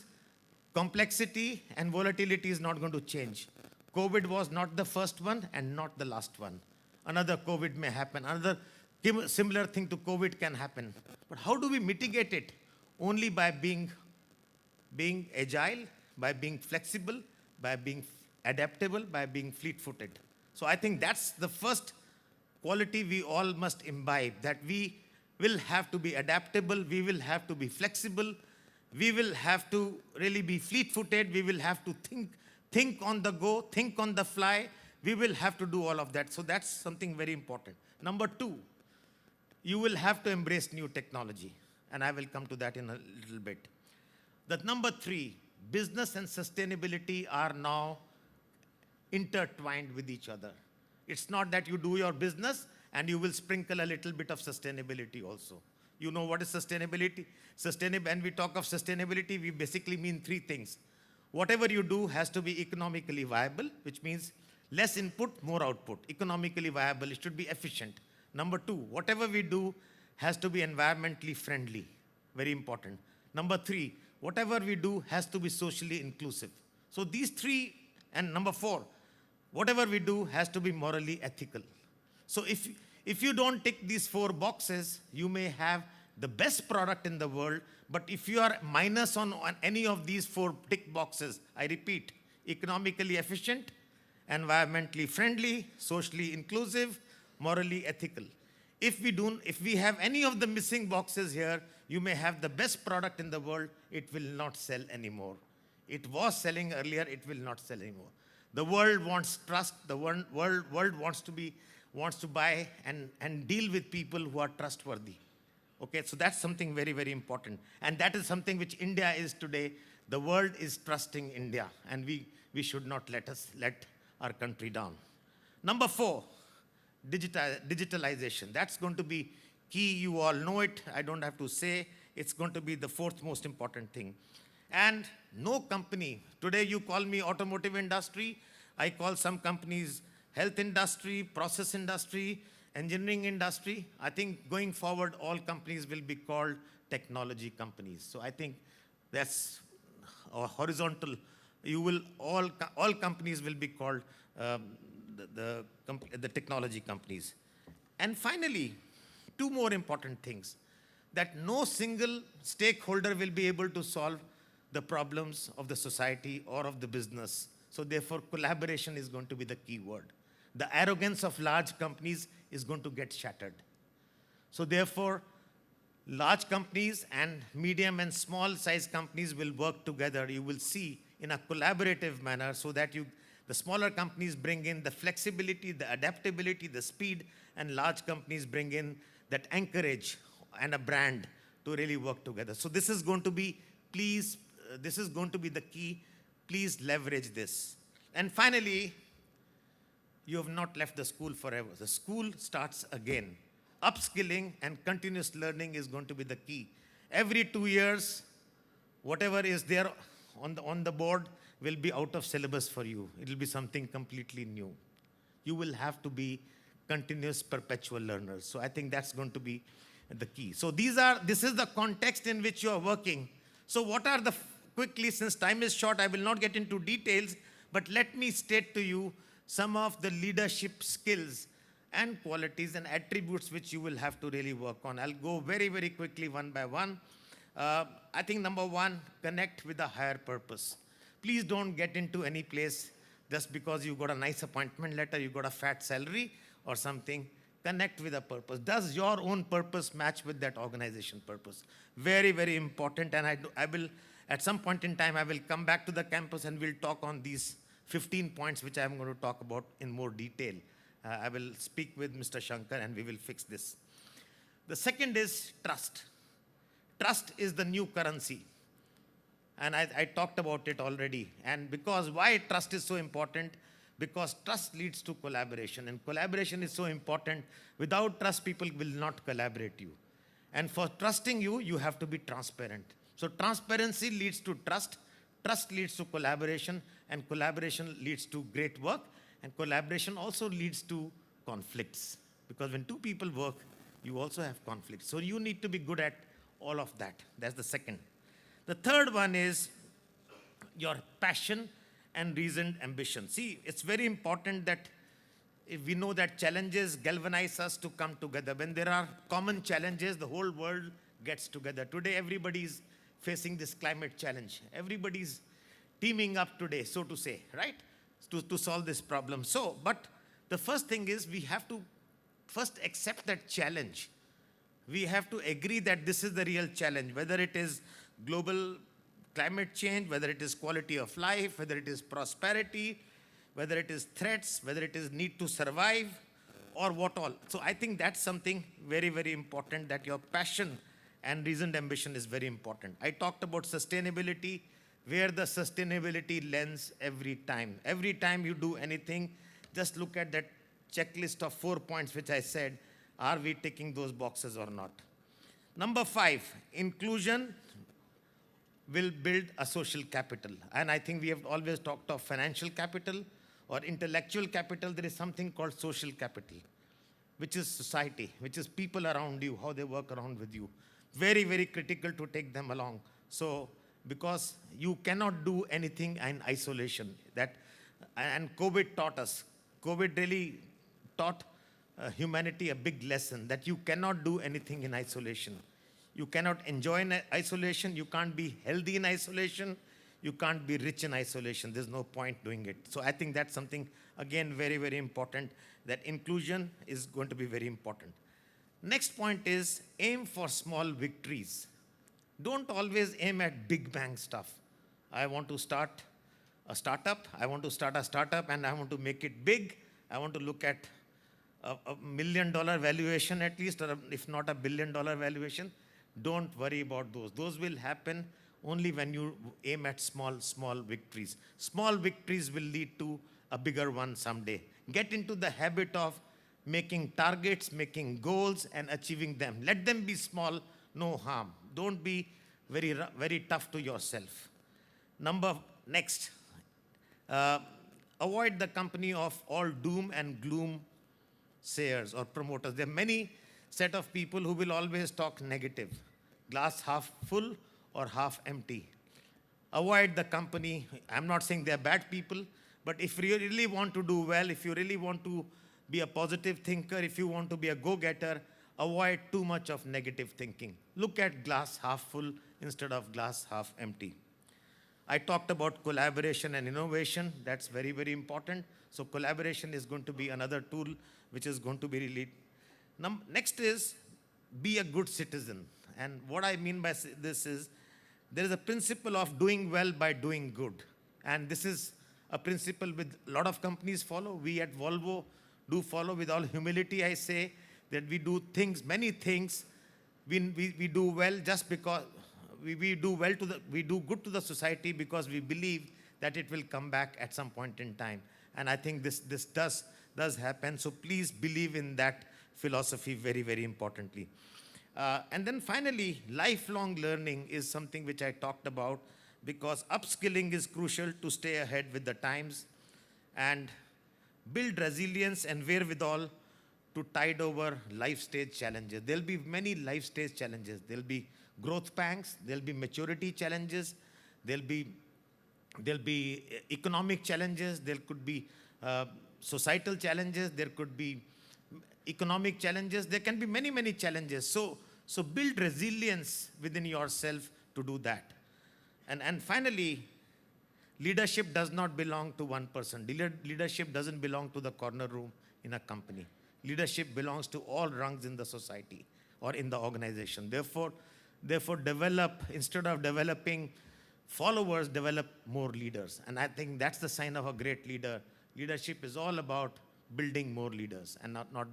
complexity and volatility is not going to change. COVID was not the first one and not the last one. Another COVID may happen. Another similar thing to COVID can happen. But how do we mitigate it? Only by being agile, by being flexible, by being adaptable, by being fleet-footed. So I think that's the first quality we all must imbibe, that we will have to be adaptable, we will have to be flexible, we will have to really be fleet-footed, we will have to think on the go, think on the fly, we will have to do all of that. So that's something very important. Number 2, you will have to embrace new technology, and I will come to that in a little bit. The number 3, business and sustainability are now intertwined with each other. It's not that you do your business and you will sprinkle a little bit of sustainability also. You know what is sustainability? When we talk of sustainability, we basically mean three things. Whatever you do has to be economically viable, which means less input, more output. Economically viable, it should be efficient. Number two, whatever we do has to be environmentally friendly. Very important. Number three, whatever we do has to be socially inclusive. So these three, and number four, whatever we do has to be morally ethical. So if you don't tick these four boxes, you may have the best product in the world, but if you are minus on any of these four tick boxes, I repeat, economically efficient, environmentally friendly, socially inclusive, morally ethical. If we have any of the missing boxes here, you may have the best product in the world, it will not sell anymore. It was selling earlier, it will not sell anymore. The world wants trust, the world wants to buy and deal with people who are trustworthy. Okay, so that's something very, very important. And that is something which India is today. The world is trusting India, and we should not let our country down. Number four, digitalization. That's going to be key. You all know it. I don't have to say. It's going to be the fourth most important thing. And no company, today you call me automotive industry, I call some companies health industry, process industry, engineering industry. I think going forward, all companies will be called technology companies. So I think that's horizontal. All companies will be called the technology companies. And finally, two more important things, that no single stakeholder will be able to solve the problems of the society or of the business. So therefore, collaboration is going to be the key word. The arrogance of large companies is going to get shattered. So therefore, large companies and medium and small size companies will work together. You will see in a collaborative manner, so that the smaller companies bring in the flexibility, the adaptability, the speed, and large companies bring in that anchorage and a brand to really work together. So this is going to be, this is going to be the key. Please leverage this. And finally, you have not left the school forever. The school starts again. Upskilling and continuous learning is going to be the key. Every 2 years, whatever is there on the board will be out of syllabus for you. It will be something completely new. You will have to be continuous, perpetual learners. So I think that's going to be the key. So this is the context in which you are working. So what are quickly, since time is short, I will not get into details, but let me state to you some of the leadership skills and qualities and attributes which you will have to really work on. I'll go very, very quickly one by one. I think number one, connect with a higher purpose. Please don't get into any place just because you got a nice appointment letter, you got a fat salary or something. Connect with a purpose. Does your own purpose match with that organization purpose? Very, very important. And I will, at some point in time, I will come back to the campus and we'll talk on these 15 points which I'm going to talk about in more detail. I will speak with Mr. Shankar and we will fix this. The second is trust. Trust is the new currency. And I talked about it already. And because why trust is so important? Because trust leads to collaboration. And collaboration is so important. Without trust, people will not collaborate you. And for trusting you, you have to be transparent. So transparency leads to trust. Trust leads to collaboration. And collaboration leads to great work. And collaboration also leads to conflicts. Because when two people work, you also have conflicts. So you need to be good at all of that. That's the second. The third one is your passion and reasoned ambition. See, it's very important that if we know that challenges galvanize us to come together. When there are common challenges, the whole world gets together. Today, everybody's facing this climate challenge. Everybody's teaming up today, so to say, right? To solve this problem. So, but the first thing is we have to first accept that challenge. We have to agree that this is the real challenge, whether it is global climate change, whether it is quality of life, whether it is prosperity, whether it is threats, whether it is need to survive, or what all. So I think that's something very, very important, that your passion and reasoned ambition is very important. I talked about sustainability, where the sustainability lens every time. Every time you do anything, just look at that checklist of 4 points which I said, are we ticking those boxes or not? Number 5, inclusion will build a social capital. And I think we have always talked of financial capital or intellectual capital. There is something called social capital, which is society, which is people around you, how they work around with you. Very, very critical to take them along. So, because you cannot do anything in isolation. And COVID taught us. COVID really taught humanity a big lesson that you cannot do anything in isolation. You cannot enjoy in isolation. You can't be healthy in isolation. You can't be rich in isolation. There's no point doing it. So I think that's something, again, very, very important, that inclusion is going to be very important. Next point is aim for small victories. Don't always aim at big bang stuff. I want to start a startup. I want to start a startup and I want to make it big. I want to look at $1 million valuation at least, or if not $1 billion valuation. Don't worry about those. Those will happen only when you aim at small victories. Small victories will lead to a bigger one someday. Get into the habit of making targets, making goals, and achieving them. Let them be small, no harm. Don't be very tough to yourself. Next, avoid the company of all doom and gloom sayers or promoters. There are many set of people who will always talk negative. Glass half full or half empty. Avoid the company. I'm not saying they're bad people, but if you really want to do well, if you really want to be a positive thinker, if you want to be a go-getter, avoid too much of negative thinking. Look at glass half full instead of glass half empty. I talked about collaboration and innovation. That's very, very important. So collaboration is going to be another tool which is going to be really. Next is be a good citizen. And what I mean by this is there is a principle of doing well by doing good. And this is a principle with a lot of companies follow. We at Volvo do follow. With all humility, I say that we do things, many things, we do well just because we do good to the society because we believe that it will come back at some point in time. And I think this does happen. So please believe in that philosophy very, very importantly. And then finally, lifelong learning is something which I talked about because upskilling is crucial to stay ahead with the times and build resilience and wherewithal to tide over life stage challenges. There'll be many life stage challenges. There'll be growth pangs, there'll be maturity challenges, there'll be economic challenges, there could be societal challenges, there could be economic challenges, there can be many, many challenges. So build resilience within yourself to do that. And finally, leadership does not belong to one person. Leadership doesn't belong to the corner room in a company. Leadership belongs to all rungs in the society or in the organization. Therefore, develop, instead of developing followers, develop more leaders. And I think that's the sign of a great leader. Leadership is all about building more leaders and not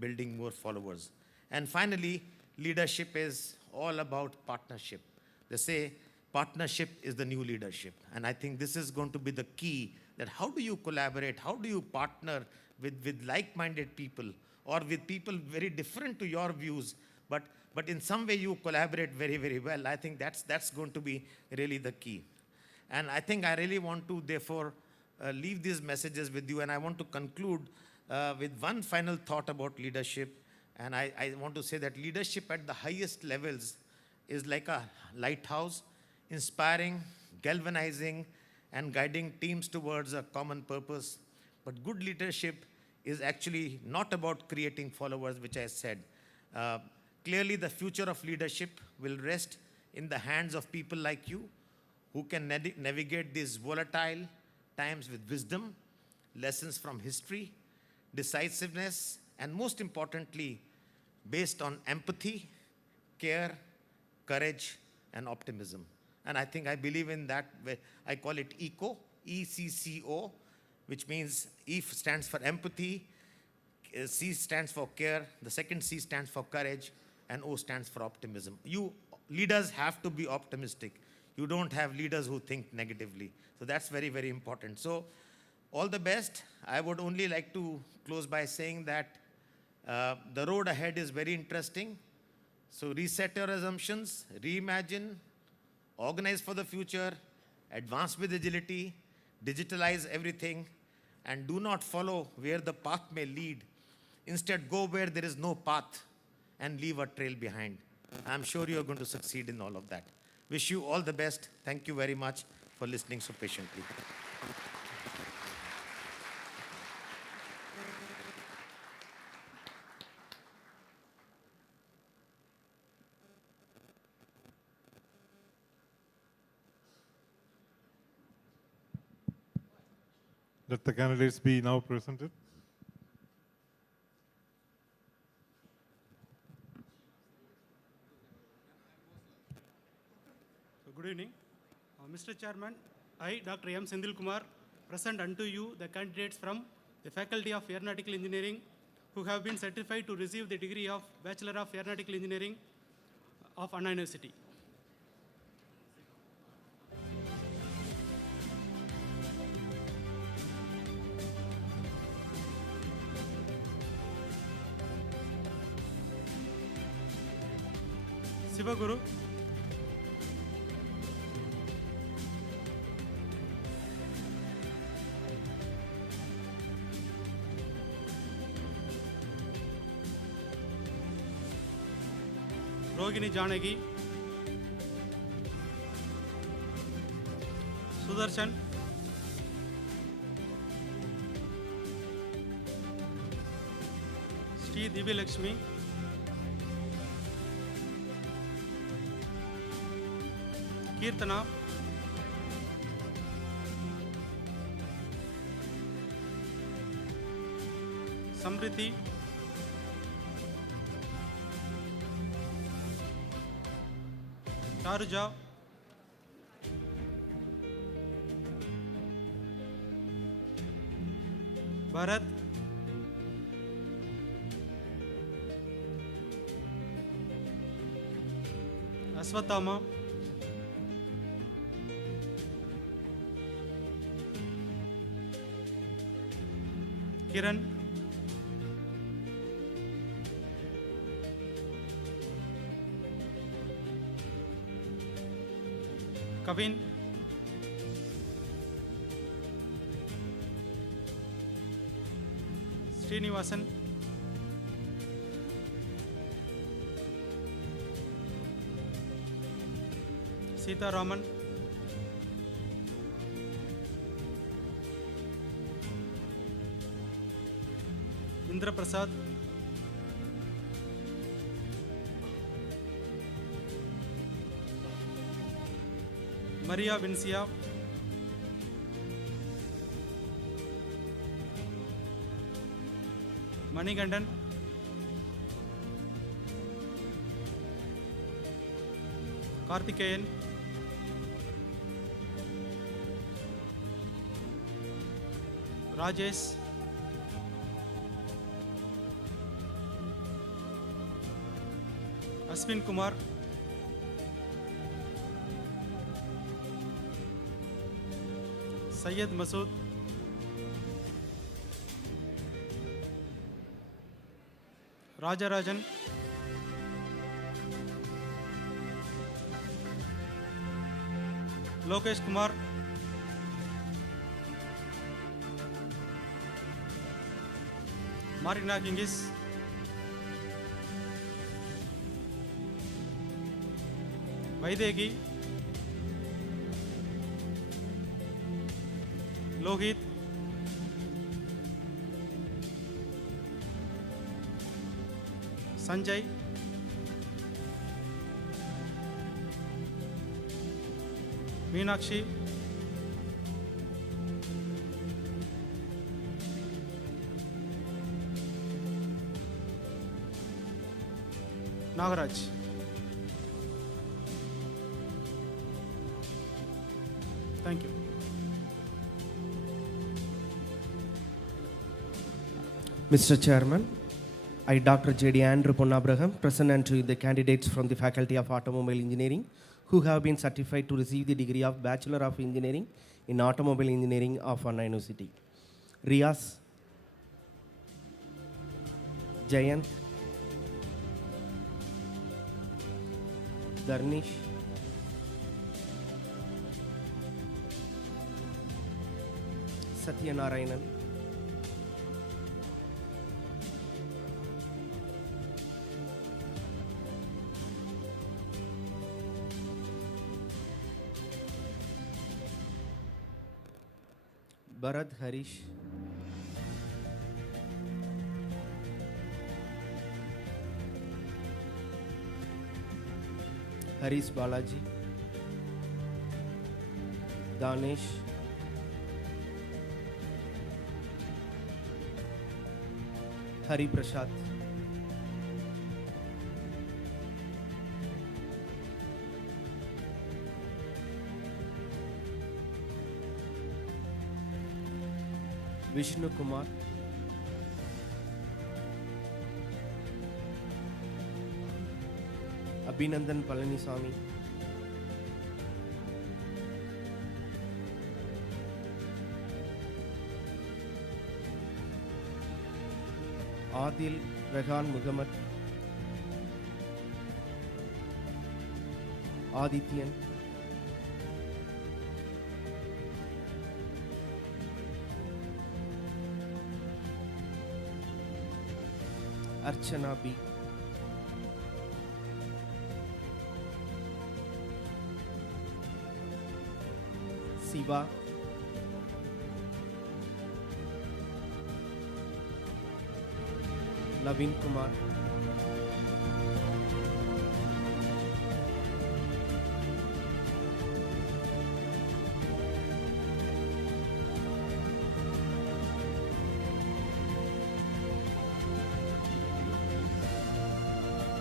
building more followers. And finally, leadership is all about partnership. They say partnership is the new leadership. And I think this is going to be the key, that how do you collaborate? How do you partner with like-minded people or with people very different to your views, but in some way you collaborate very, very well. I think that's going to be really the key. And I think I really want to, therefore, leave these messages with you. And I want to conclude with one final thought about leadership. And I want to say that leadership at the highest levels is like a lighthouse, inspiring, galvanizing, and guiding teams towards a common purpose. But good leadership is actually not about creating followers, which I said. Clearly, the future of leadership will rest in the hands of people like you who can navigate these volatile times with wisdom, lessons from history, decisiveness, and most importantly, based on empathy, care, courage, and optimism. And I think I believe in that. I call it ECO, E-C-C-O, which means E stands for empathy, C stands for care, the second C stands for courage, and O stands for optimism. You leaders have to be optimistic. You don't have leaders who think negatively. So that's very, very important. So all the best. I would only like to close by saying that the road ahead is very interesting. So reset your assumptions, reimagine, organize for the future, advance with agility, digitalize everything, and do not follow where the path may lead. Instead, go where there is no path and leave a trail behind. I'm sure you are going to succeed in all of that. Wish you all the best. Thank you very much for listening so patiently. Let the candidates be now presented. So good evening. Mr. Chairman, I, Dr. M. Sendil Kumar, present unto you the candidates from the Faculty of Aeronautical Engineering who have been certified to receive the degree of Bachelor of Aeronautical Engineering of Anna University. Sivaguru, Rogini Janagi, Sudarshan, Sri Divi Lakshmi, Kirtana, Samriti, Charuja, Bharat, Aswathama, Kiran, Kavin, Srinivasan, Sita Raman, Indra Prasad, Maria Vincia, Manigandan, Karthikeyan, Rajesh, Aswin Kumar, Syed Masood, Rajarajan, Lokesh Kumar, Marina Gingis, Vaidegi, Lohit, Sanjay, Meenakshi, Nagaraj. Thank you. Mr. Chairman, I, Dr. J.D. Andrew Ponnabraham, present unto you the candidates from the Faculty of Automobile Engineering who have been certified to receive the degree of Bachelor of Engineering in Automobile Engineering of Anna University. Riaz, Jayant, Dharnish, Satyanarayanan, Bharat Harish, Harish Balaji, Danesh, Hari Prasad, Vishnu Kumar, Abhinandan Palanisamy, Adil Rehan Muhammad, Adityan, Archana B, Siva, Naveen Kumar,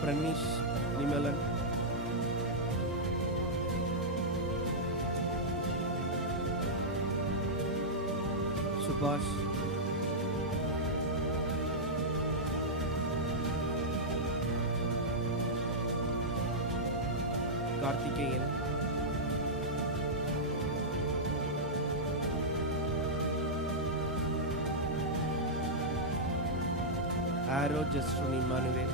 Pranish Nimalan, Subhash, Karthikeyan, Arrow Justron Emmanuel,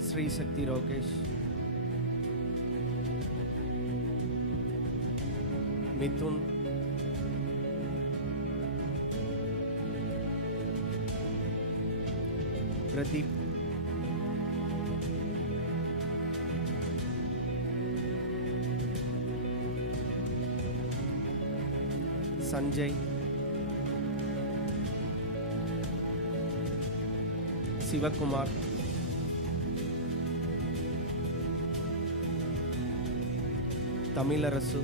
Sri Shakti Rokesh, Mithun, Pradeep, Sanjay, Sivakumar, Tamilarasu,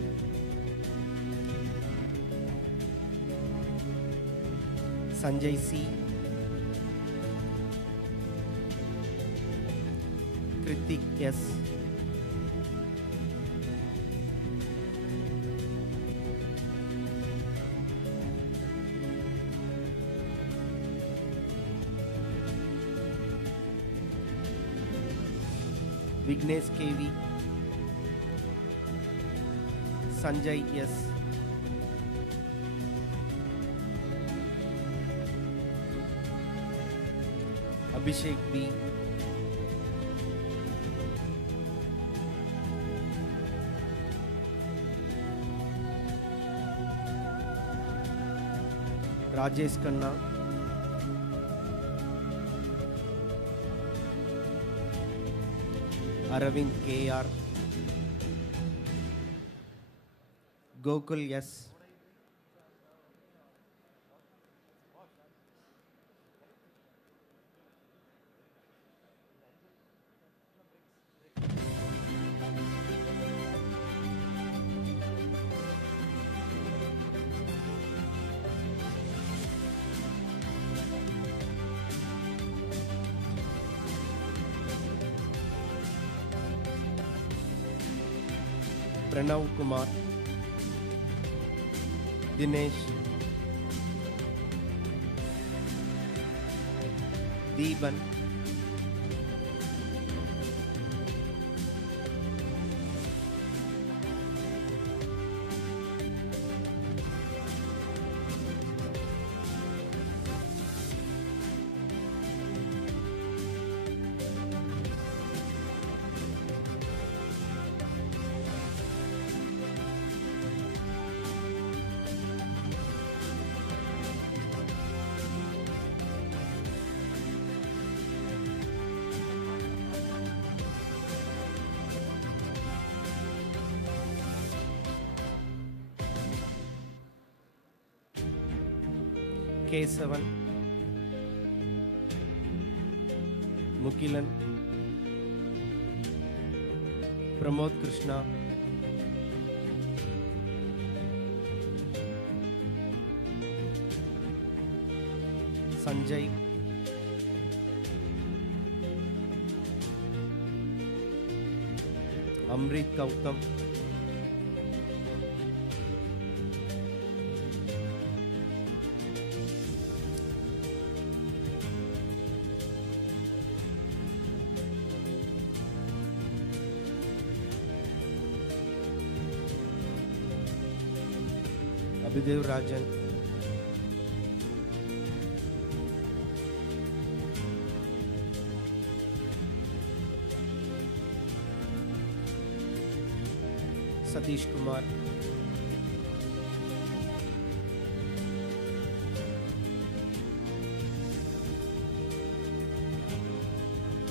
Sanjay C, Kritik S, Vignesh KV, Sanjay S, Abhishek B, Rajesh Khanna, Aravind KR, Gokul S, Pranav Kumar, Dinesh, Deeban, Kesavan, Mukilan, Pramod Krishna, Sanjay, Amrit Gautam, Abhidev Rajan, Satish Kumar,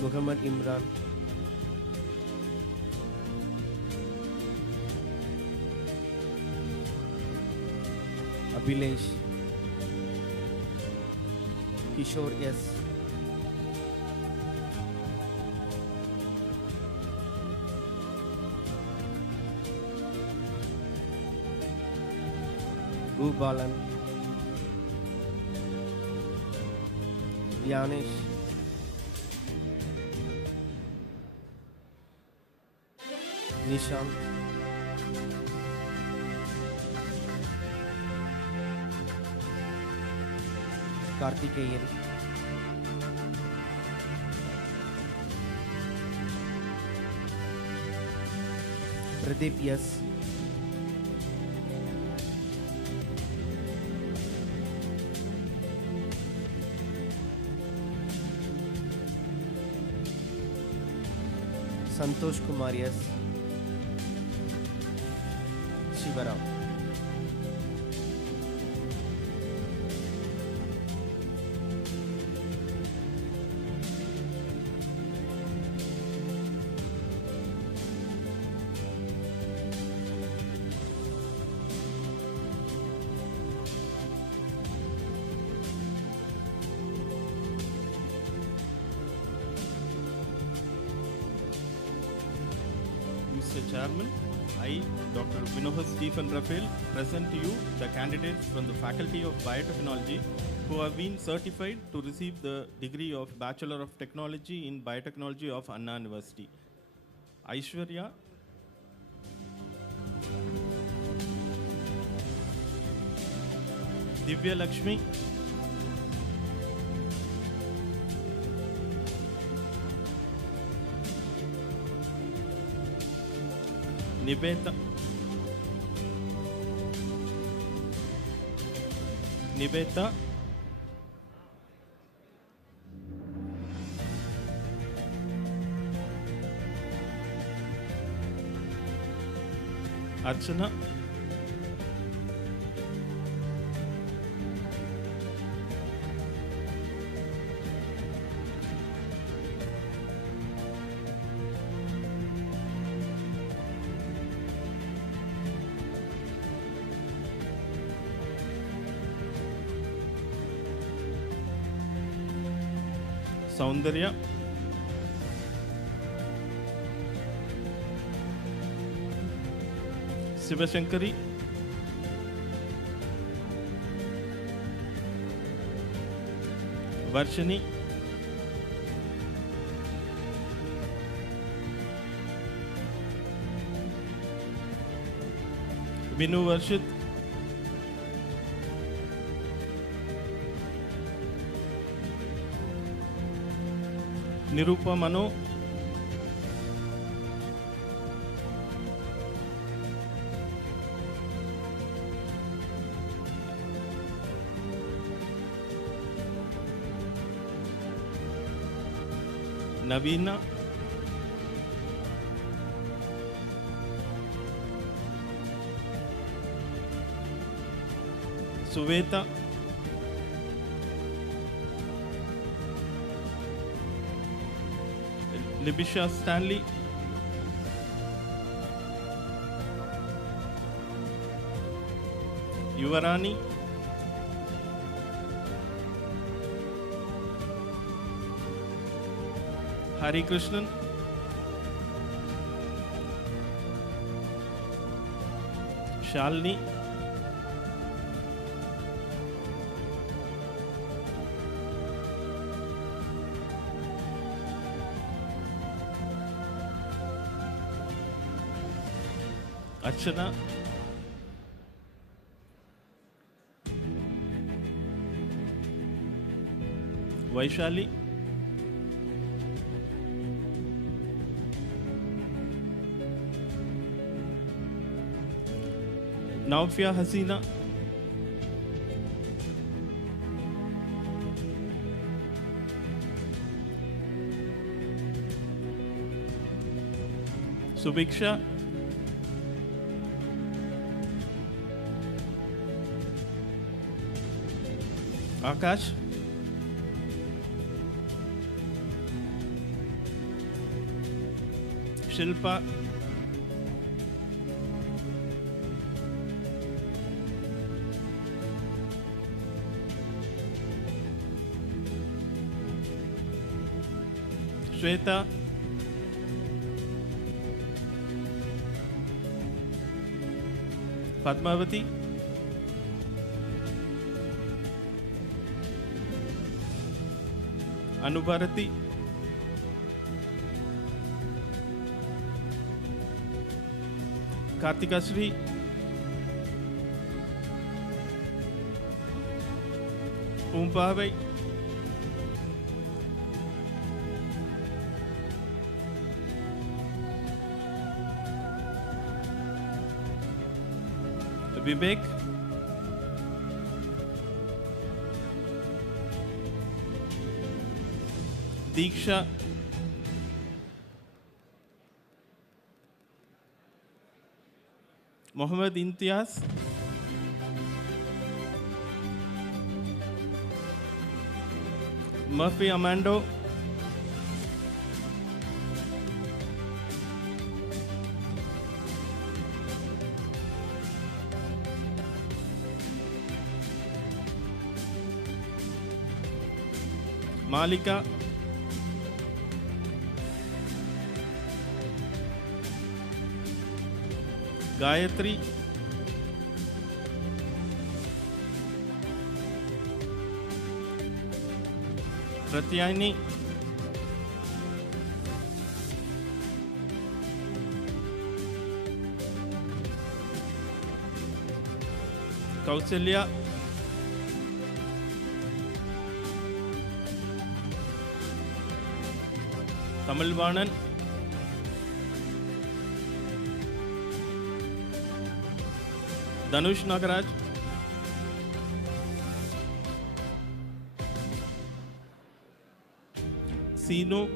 Muhammad Imran, Abhilesh, Kishore S, Balan, Yanesh, Nishant, Karthikeyan, Pradeep S, Santosh Kumar S, Shivaram. Mr. Chairman, I, Dr. Vinohar Stephen Raphael, present to you the candidates from the Faculty of Biotechnology who have been certified to receive the degree of Bachelor of Technology in Biotechnology of Anna University. Aishwarya, Divya Lakshmi, Nibeta, Archana, Saundarya, Sivashankari, Varshini, Vinu Varshit, Nirupa Mano, Navina, Suveta, Libisha Stanley, Yuvarani, Hari Krishnan, Shalini, Archana, Vaishali, Naufia Hasina, Subiksha, Akash, Shilpa, Shweta, Padmavati, Anubharati, Kartikasri, Umpavai, Vivek, Diksha, Mohammed Imtiaz, Murphy Amando, Malika, Gayatri, Pratyayani, Kausalya, Kamalvanan, Danush Nagaraj, Sinu,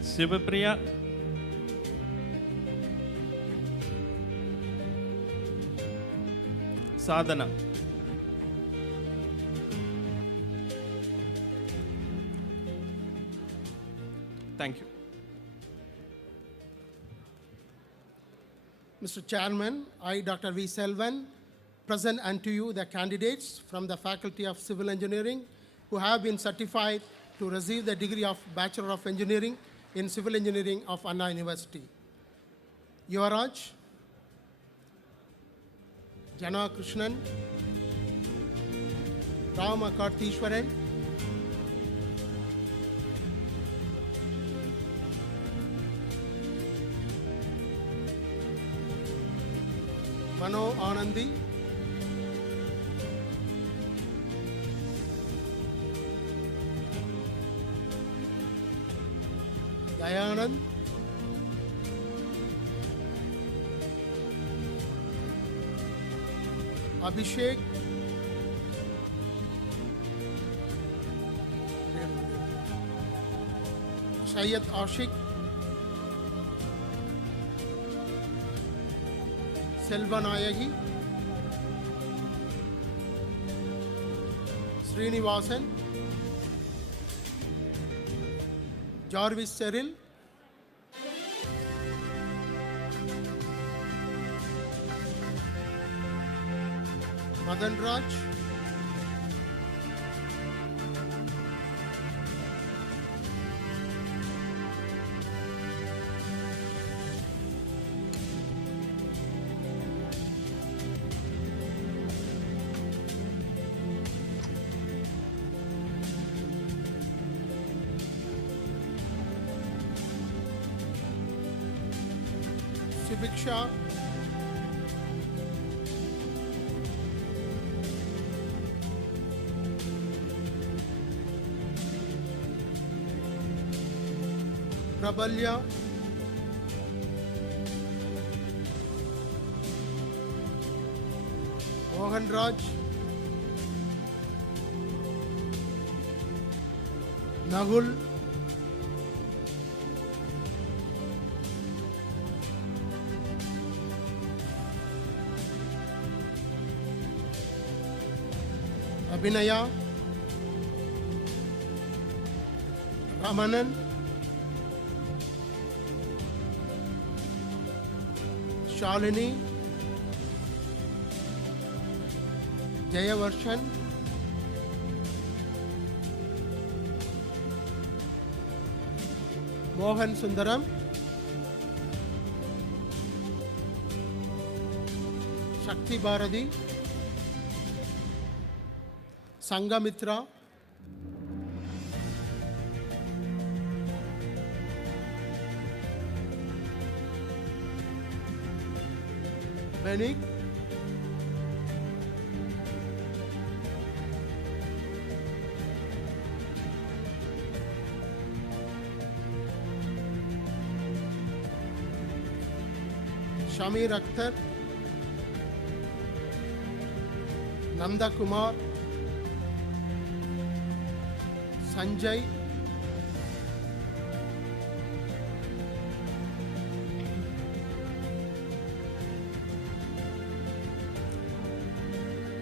Shivapriya, Sadhana. Thank you. Mr. Chairman, I, Dr. V. Selvan, present unto you the candidates from the Faculty of Civil Engineering who have been certified to receive the degree of Bachelor of Engineering in Civil Engineering of Anna University. Yuvaraj, Jana Krishnan, Rama Karthishwaran, Mano Anandi, Dayanand, Abhishek, Syed Ashik, Selva Nayagi, Srinivasan, Jarvis Cyril, Madan Raj, Subiksha, Prabalya, Mohan Raj, Nagul, Abhinaya, Ramanan, Shalini, Jayavarshan, Mohan Sundaram, Shakti Bharati, Sangamitra, Benik, Shamir Akhtar, Nanda Kumar, Sanjay,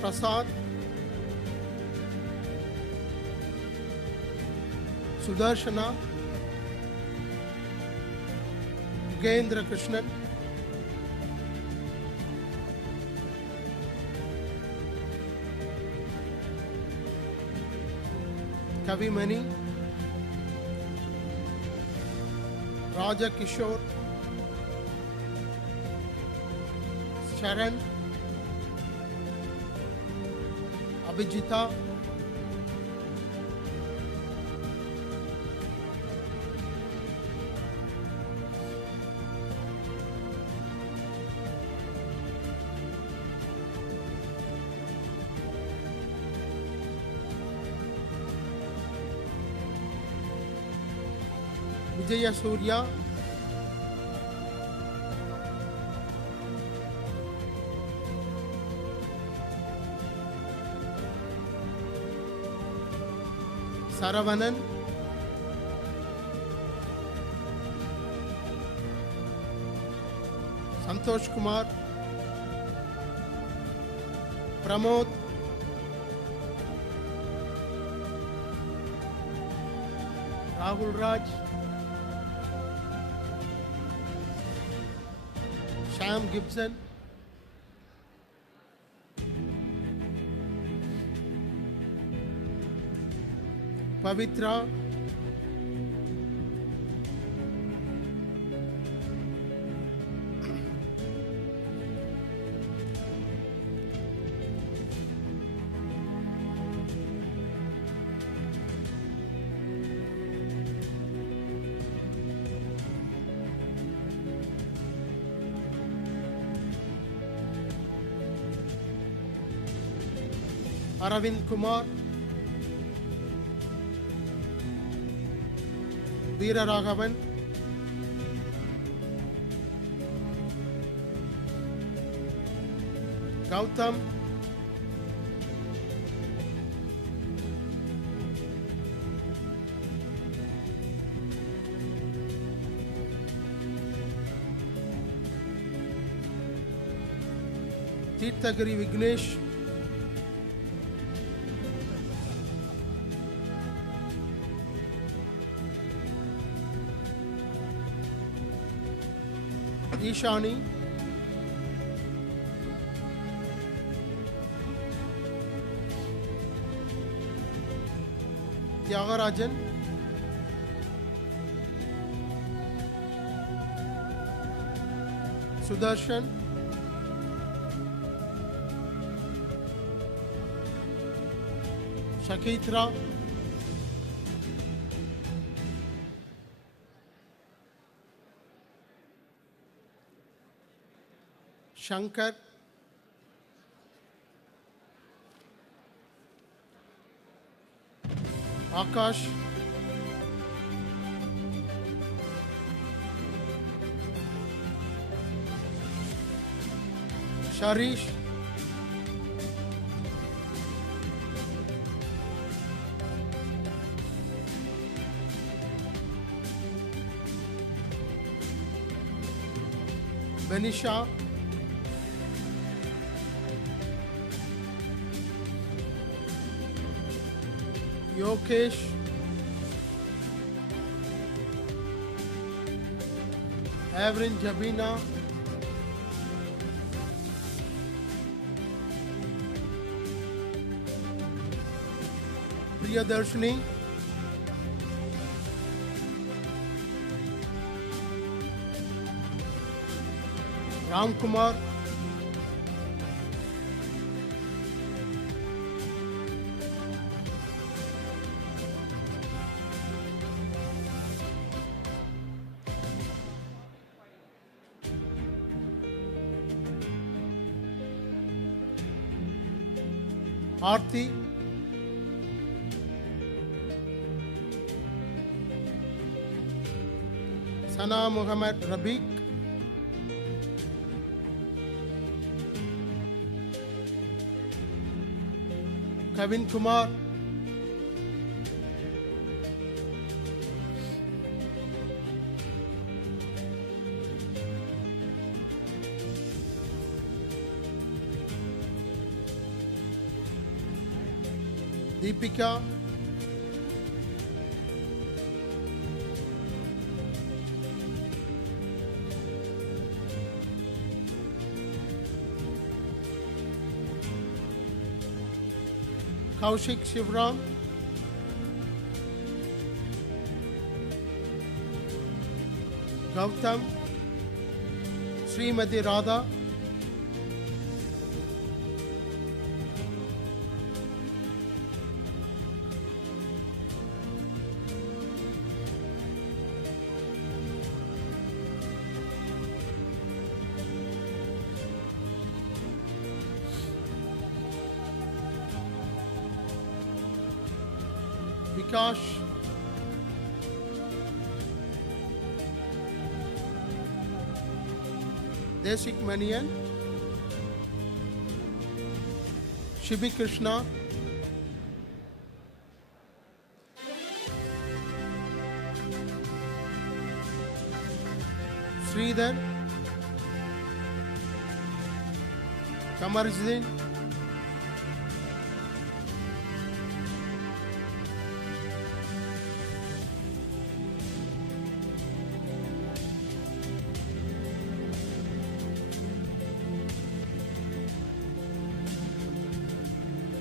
Prasad, Sudarshana, Gendra Krishnan, Kavimani, Raja Kishore, Sharan, Abhijita, Vijaya Surya, Saravanan, Santosh Kumar, Pramod, Rahul Raj, Sham Gibson, Pavitra, Aravind Kumar, Veera Raghavan, Gautam, Tirthagiri Vignesh, Ishani, Tyagarajan, Sudarshan, Shakitra, Shankar, Akash, Sharish, Benisha, Yokesh, Avrin Jabina, Priyadarshini, Ram Kumar, Aarti, Sana Muhammad Rabiq, Kevin Kumar, Deepika, Kaushik Shivram, Gautam, Srimati Radha, Vikash, Desik Manian, Shibi Krishna, Sridhar, Kamaruddin,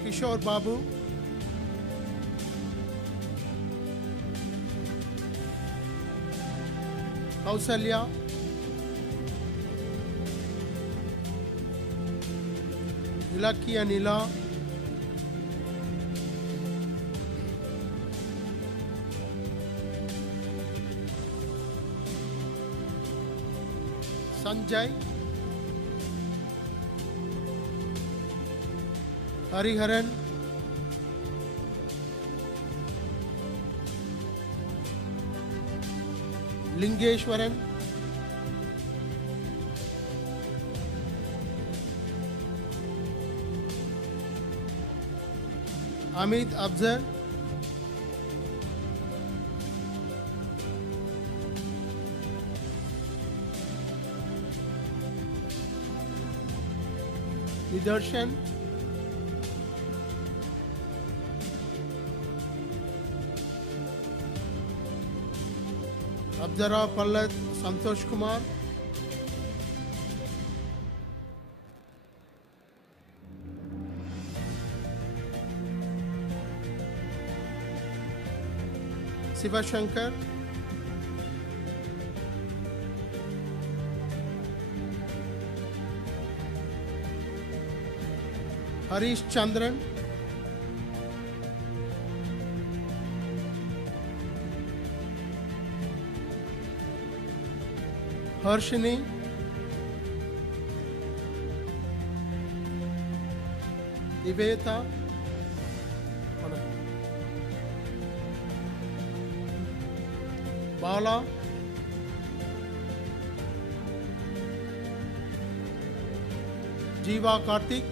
Kishore Babu, Kausalya, Ilaki Anila, Sanjay, Hariharan, Lingeshwaran, Amit Afzal, Nidarshan, Abdara Pallat Santosh Kumar, Siva Shankar, Harish Chandran, Harshini, Iveta, Bala, Jiva Karthik,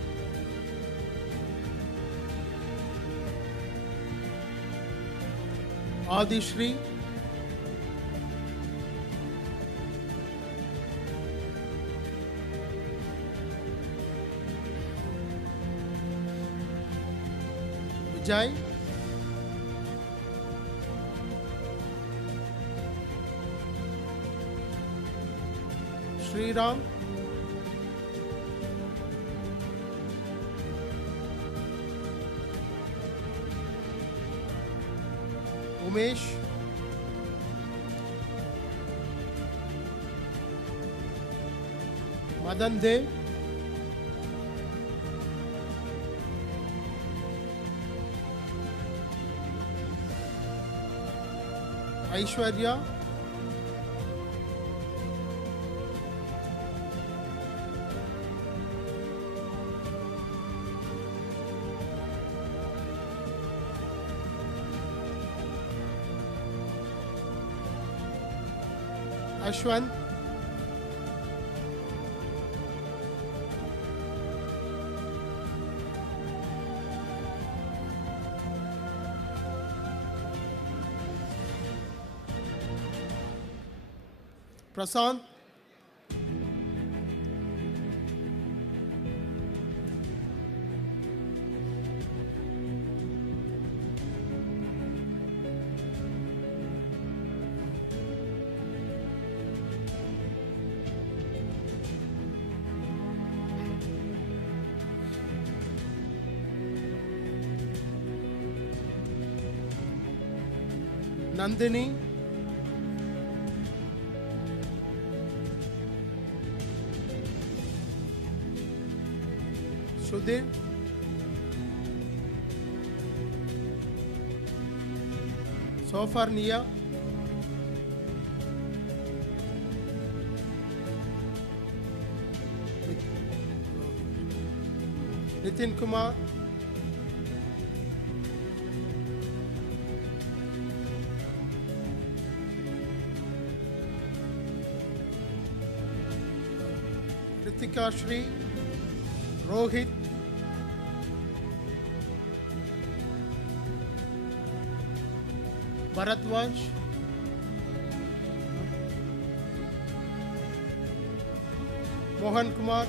Adishri, Vijay, Sriram, Umesh, Madan Dev, Aishwarya, Ashwan, Prasant, Nandini, Sudhir, Sofar Nia, Nitin Kumar, Ritika Shri, Rohit, Bharatwaj, Mohan Kumar,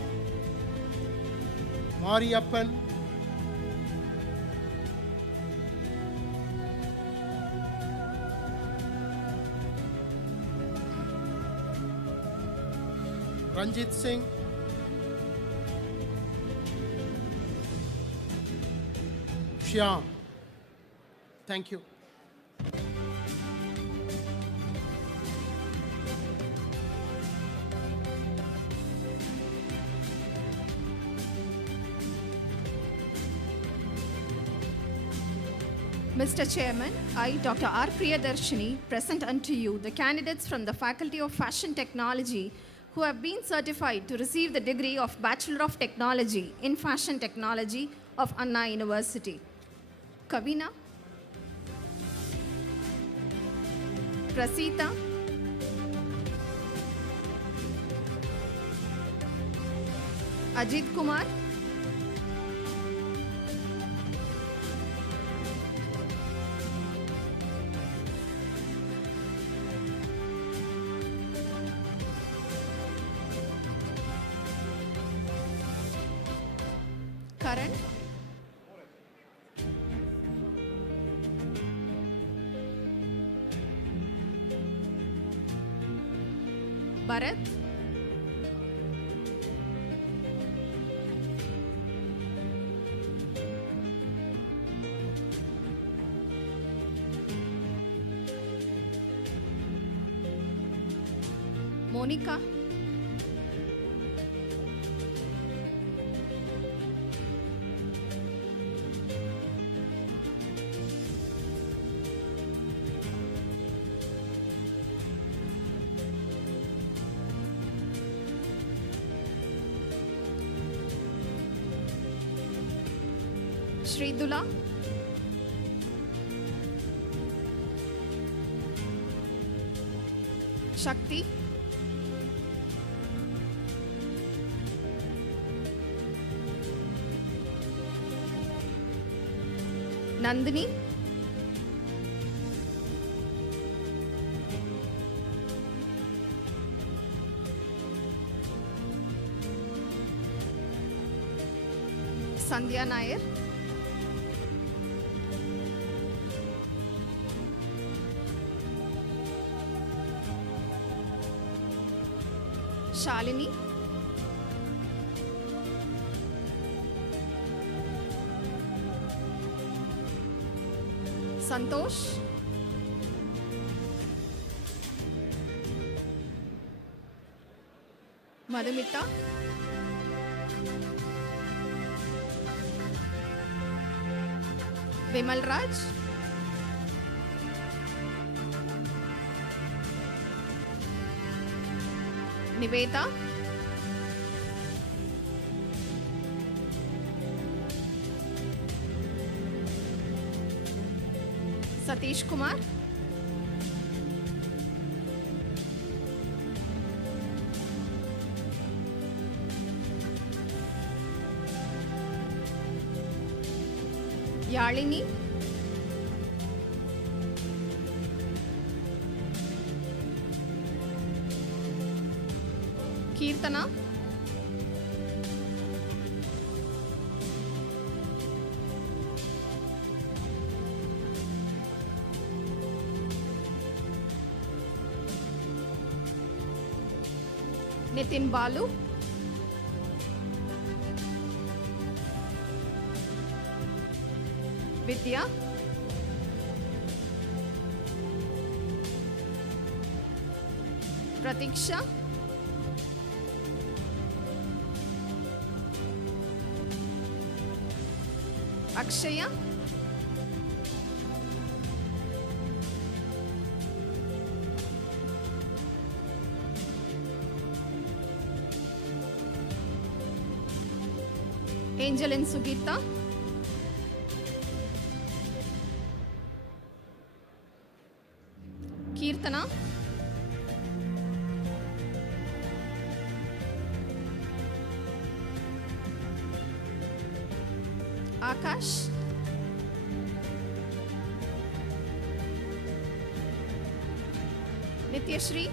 Mariappan, Ranjit Singh, Shyam. Thank you. Mr. Chairman, I, Dr. R. Priyadarshini, present unto you the candidates from the Faculty of Fashion Technology who have been certified to receive the degree of Bachelor of Technology in Fashion Technology of Anna University. Kavina, Prasita, Ajit Kumar, Karan, Bharat, Monica, Sridula, Shakti, Nandini, Sandhya Nair, Shalini, Santosh, Madhumita, Vimal Raj, Niveta, Satish Kumar, Yalini, Kirtana, Nitin Balu, Vidya, Pratiksha, Akshaya, Angel and Sugita, Kirtana, Akash, Nityashri,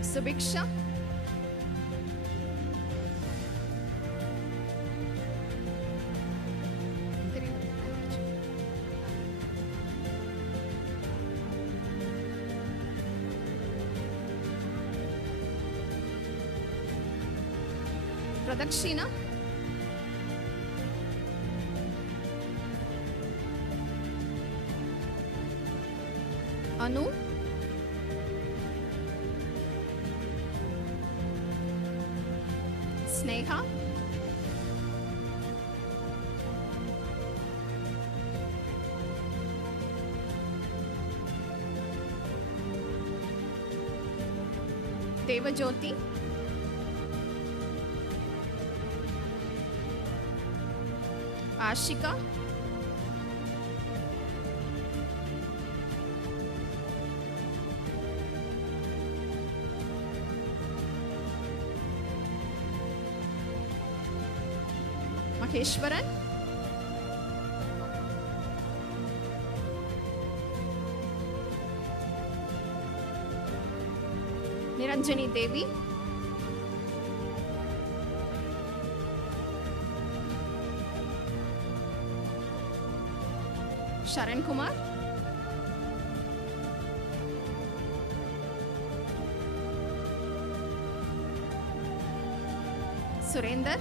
Subiksha, Pradakshina, Anu, Sneha, Devajyoti, Ashika, Maheshwaran, Niranjani Devi, Sharan Kumar, Surender,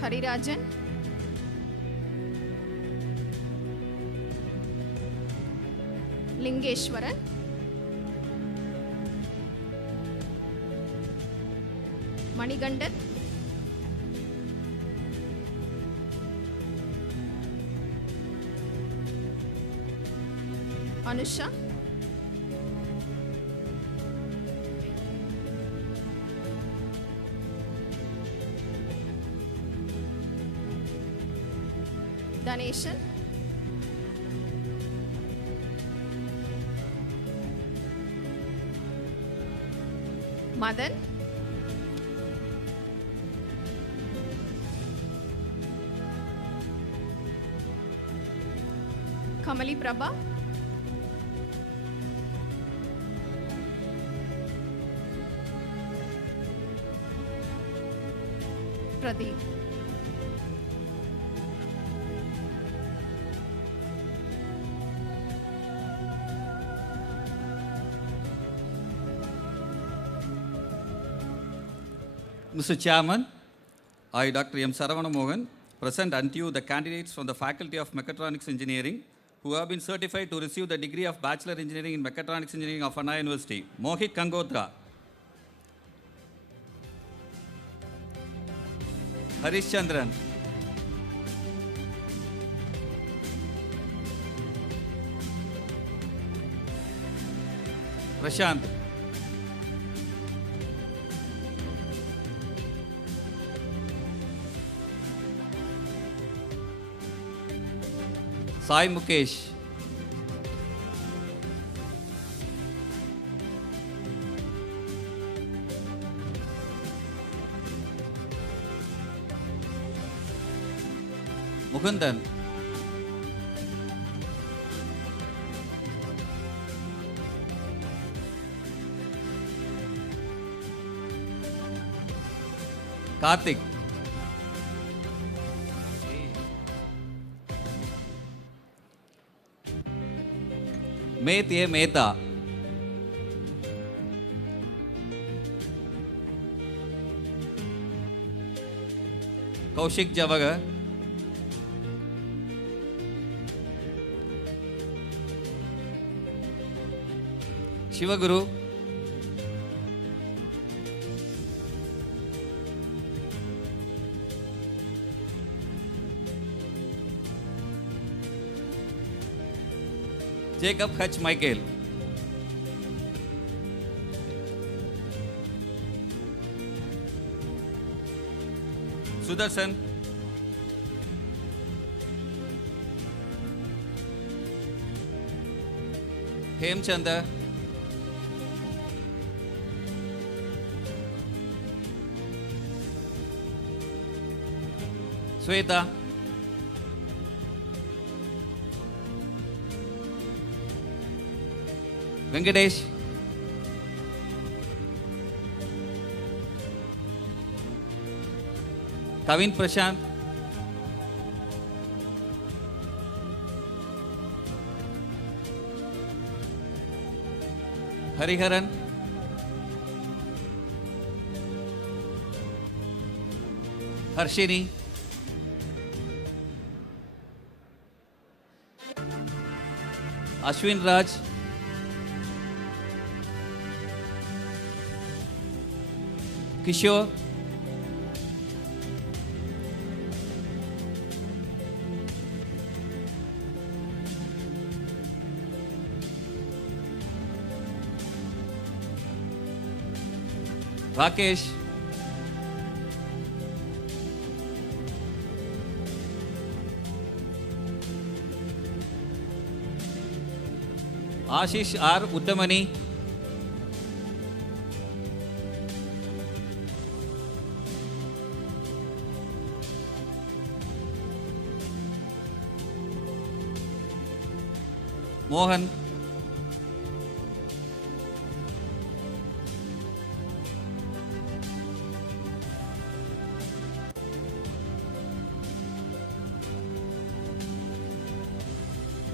Harirajan, Lingeshwaran, Manigandan, Anusha, Dhaneshan, Madan, Kamali Prabha, Pradeep. Mr. Chairman, I, Dr. M. Saravana Mohan, present unto you the candidates from the Faculty of Mechatronics Engineering who have been certified to receive the degree of Bachelor Engineering in Mechatronics Engineering of Anna University. Mohit Kangotra, Harish Chandran, Prashant, Sai Mukesh, Mukundan, Karthik, Mehta Mehta, Kaushik Javaga, Shivaguru, Jacob H. Michael, Sudarshan, Hemchanda, Sweta, Venkatesh, Kavin Prashant, Hariharan, Harshini, Ashwin Raj, Kishore, Rakesh, Ashish R. Uttamani, Mohan,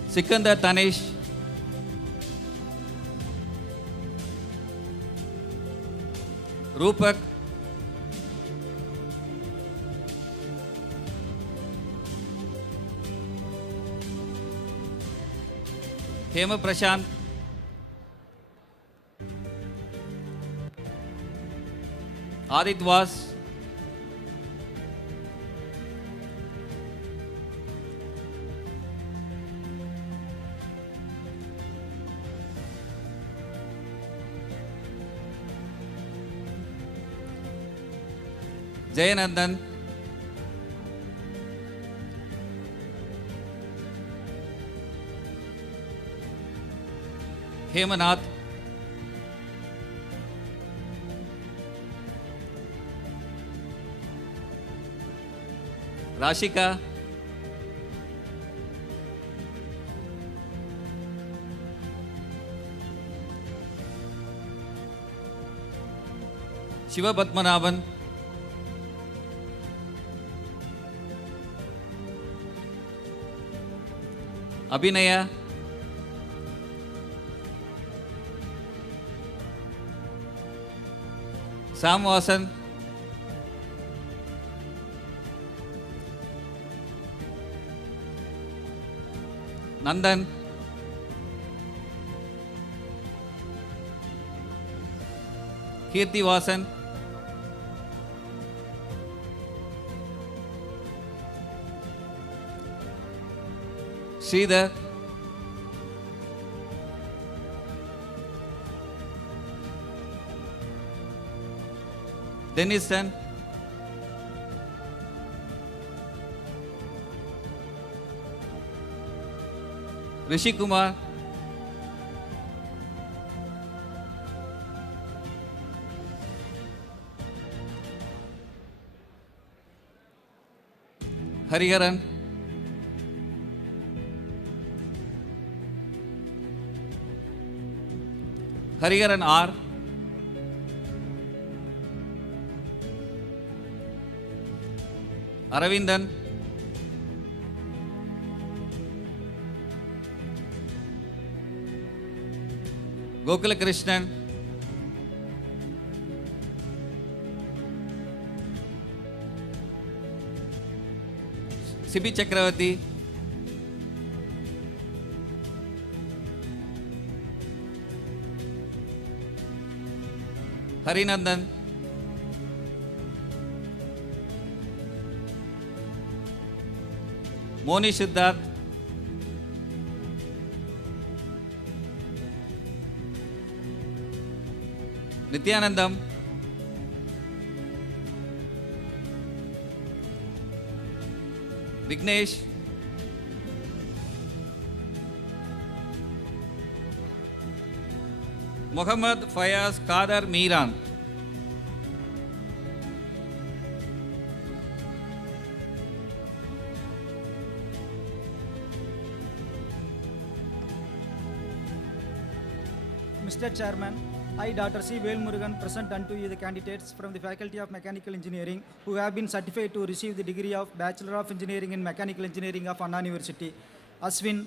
Sikandar Tanesh, Rupak, Hema Prashant, Adit Was, Jayanandan, Hemanath, Rashika, Shiva Padmanabhan, Abhinaya, Sam Vasan, Nandan, Kirti Vasan, Sridhar, Denison, Rishi Kumar, Hariharan, Hariharan R, Aravindan, Gokula Krishnan, Sibi Chakravarti, Harinandan, Moni Siddharth, Nityanandam, Vignesh, Muhammad Fayaz Kadar Miran, Mr. Chairman, I, Dr. C. Velmurugan, present unto you the candidates from the Faculty of Mechanical Engineering who have been certified to receive the degree of Bachelor of Engineering in Mechanical Engineering of Anna University. Aswin,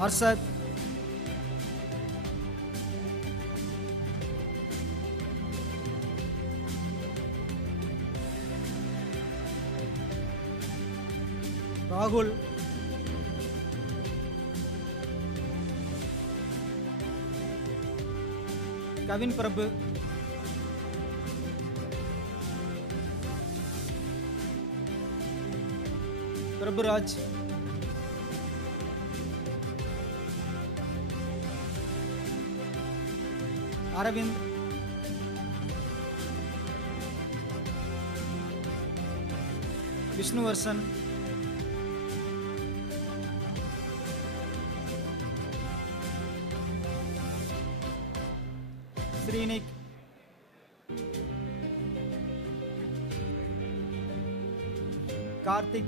Arsad, Rahul, Kavin Prabhu, Prabhuraj, Aravind, Vishnuvarsan, Srinik, Karthik,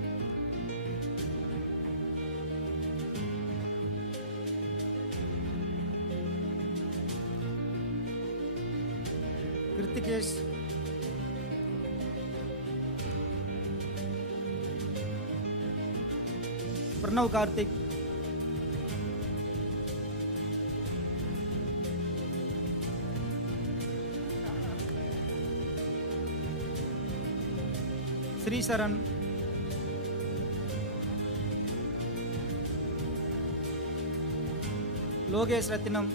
Krithikesh, Pranav Karthik, Sri Saran, Logesh Rathinam,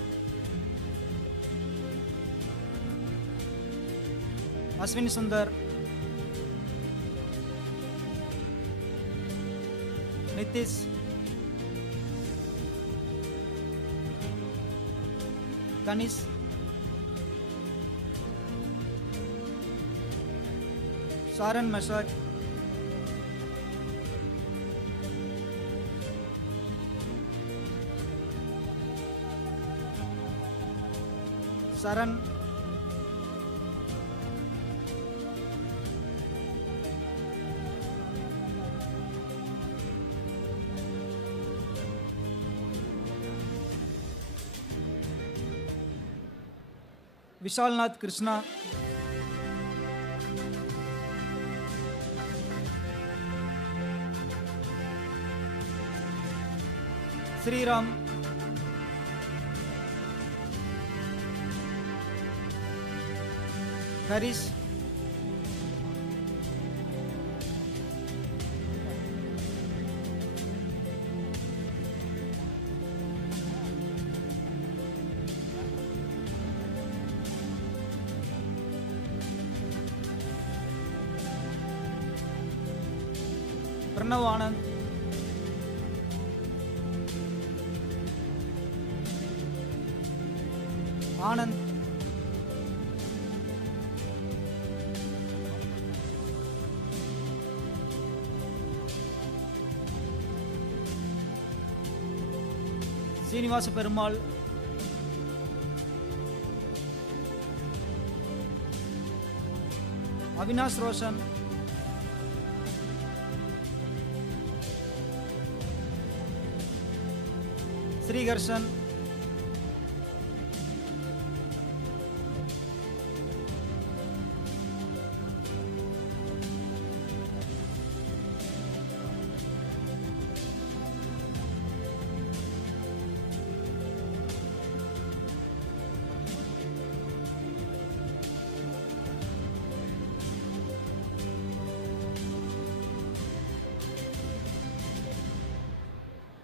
Aswin Sundar, Nitish, Kanish, Saran Mashak, Saran, Vishalnath Krishna, Sri Ram, Harish, Pranav Anand, Anand, Srinivasa Perumal, Avinash Roshan, Sri Garshan,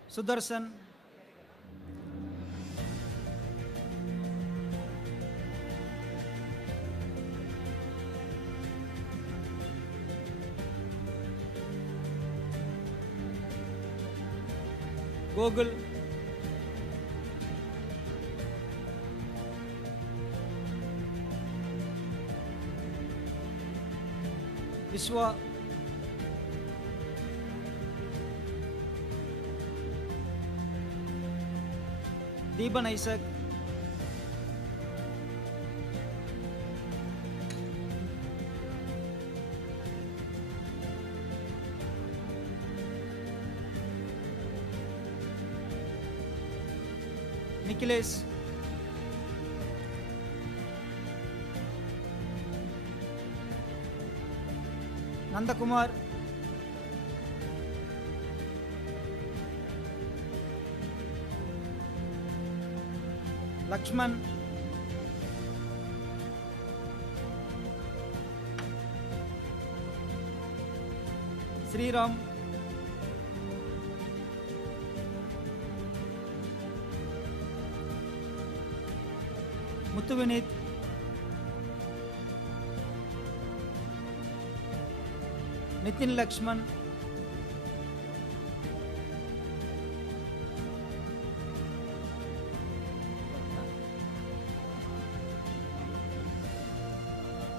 Sudarshan, Gogul, Vishwa, Deepan Isaac, Nikhilesh, Nandakumar, Lakshman, Sri Ram, Muthu Vinith, Nitin Lakshman,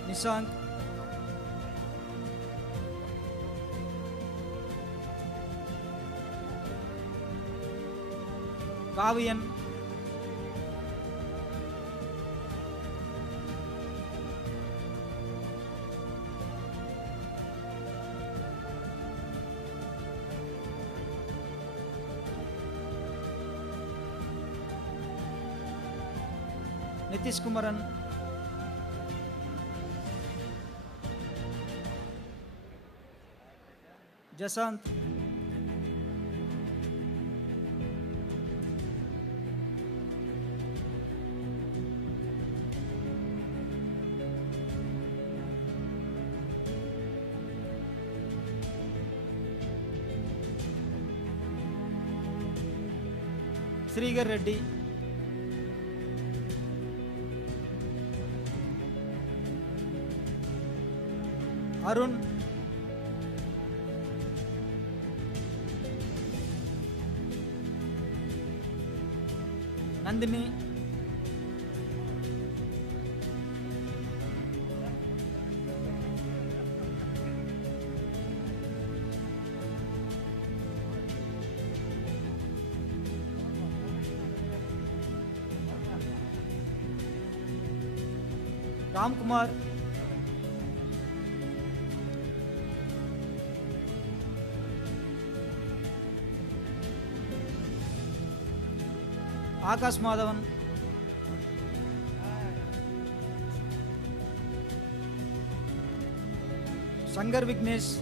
Nishank, Kaviyan, Nitish Kumaran, Jasant, Srigar Reddy, Arun, Nandini, Ram Kumar, Akash Madhavan, Shankar Vignesh,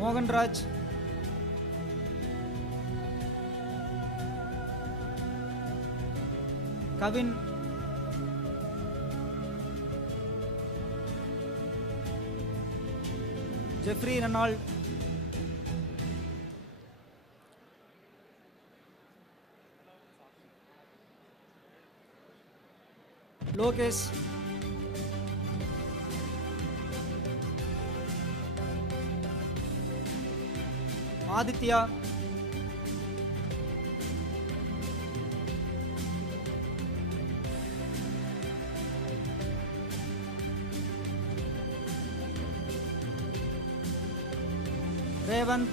Mohan Raj, Kavin, Jeffrey Renault, Lokesh, Aditya, Revant,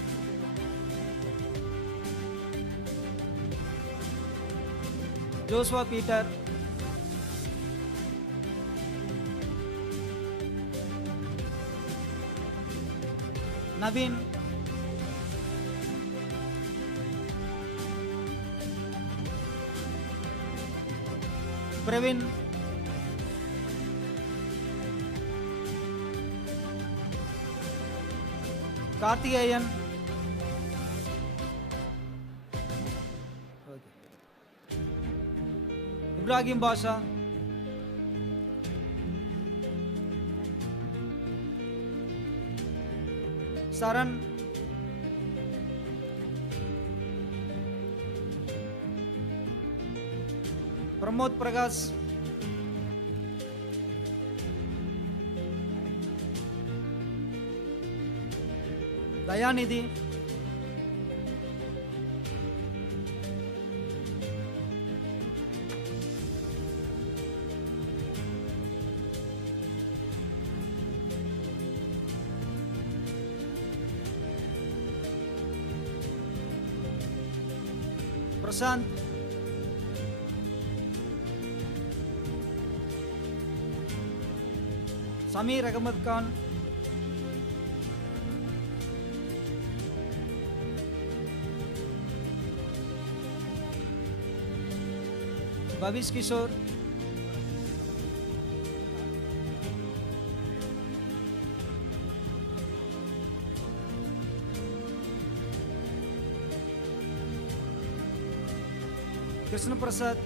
Joshua Peter, Naveen, Praveen, Karthikeyan, Ibrahim Basha, Saran, Pramod Prakash, Dayanidhi, Prashant, Samir Ahmad Khan, Bhavish Kishore, Krishna Prasad,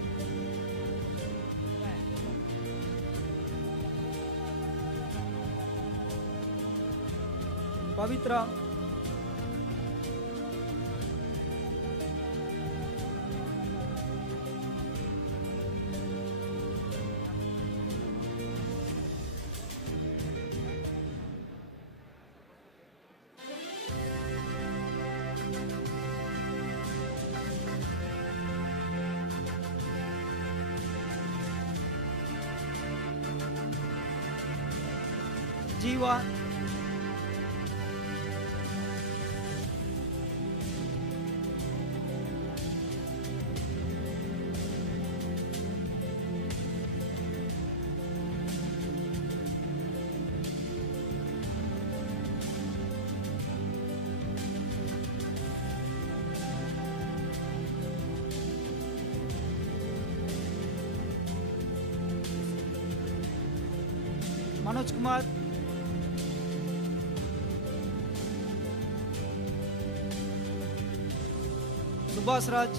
Pavitra, Jiva, Manoj Kumar, Subhas Raj,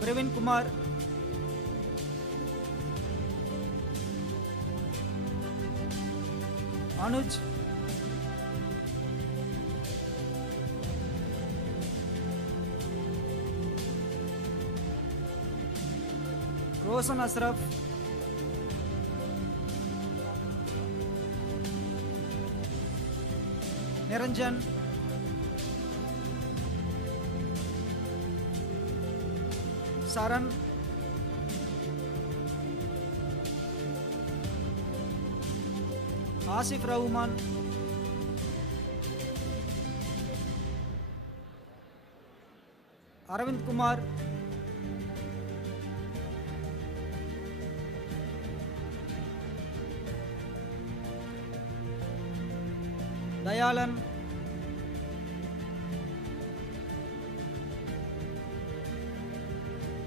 Praveen Kumar, Anuj, Hosan Asraf, Niranjan, Saran, Asif Rahman, Aravind Kumar, Dayalan,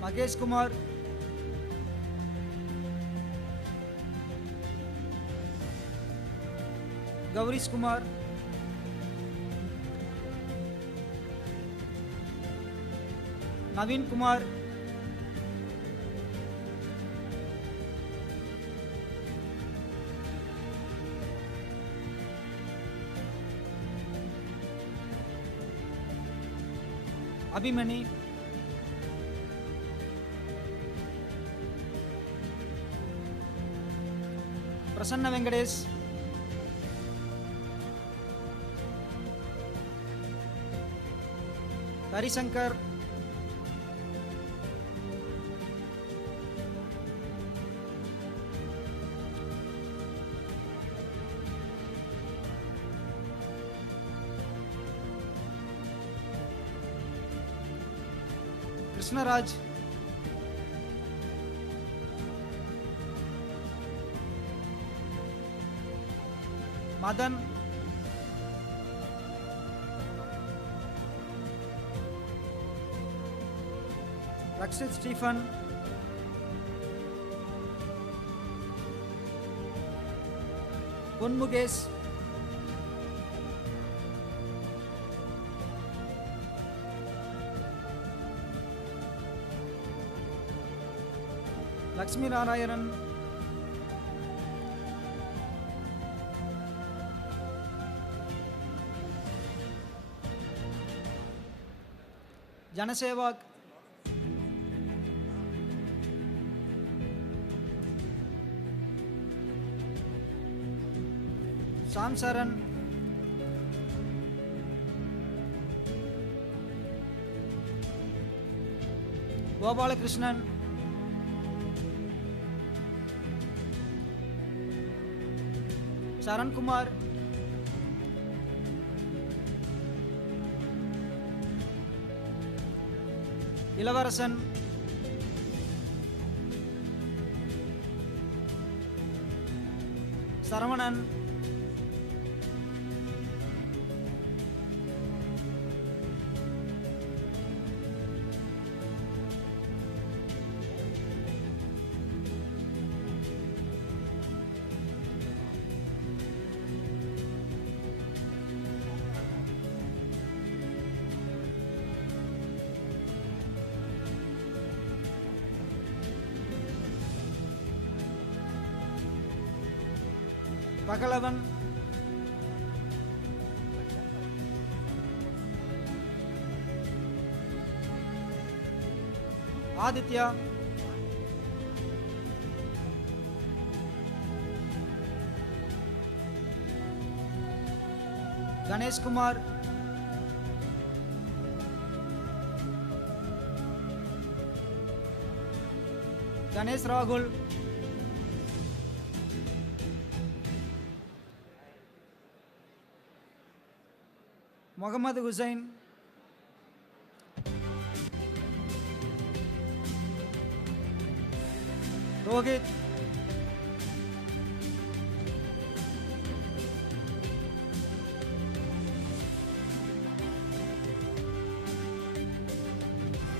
Magesh Kumar, Gaurish Kumar, Naveen Kumar, Abhimani, Prasanna Venkatesh, Hari Shankar, Krishna Raj, Madan, Rakshit Stephen, Pon Mukesh, Lakshmi Narayanan, Janasevak, Sam Saran, Gopala Krishnan, Saran Kumar, Ilavarasan, Saravanan, Pakalavan, Aditya, Ganesh Kumar, Ganesh Rahul, Muhammad Hussain, Rohit,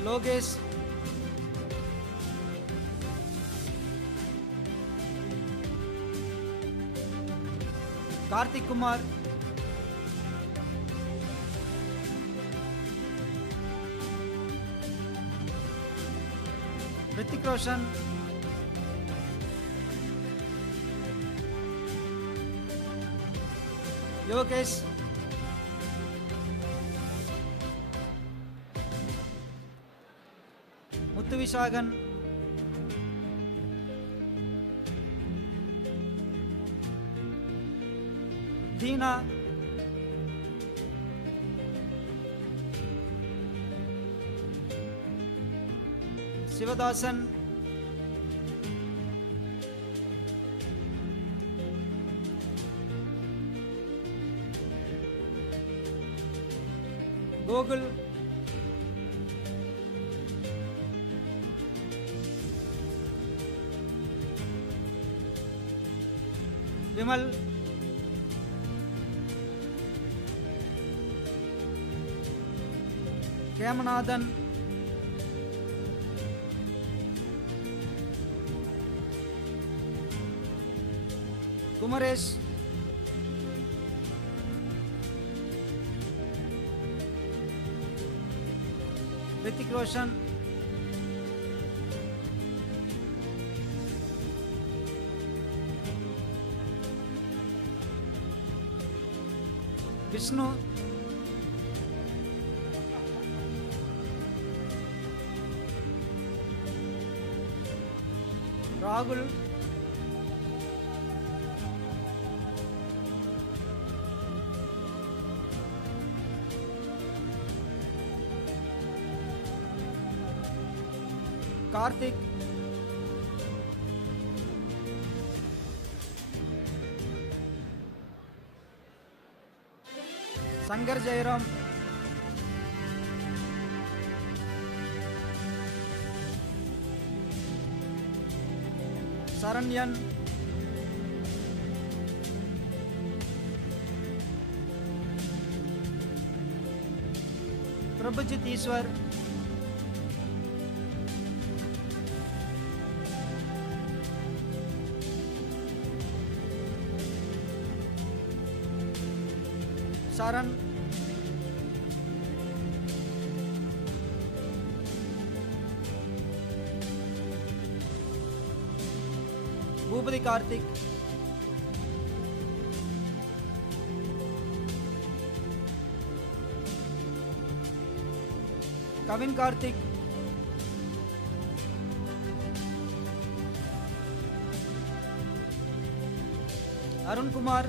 Logesh, Karthik Kumar, Hrithik Roshan, Yogesh, Muthu Vishagan, Dina, Sivadasan, Gogul, Vimal, Kamanathan, Kumaresh, Ritik Roshan, Vishnu, Rahul, Karthik, Sangar Jairam, Saranyan, Prabhajit Iswar, Saran, Bhupati Karthik, Kavin Karthik, Arun Kumar,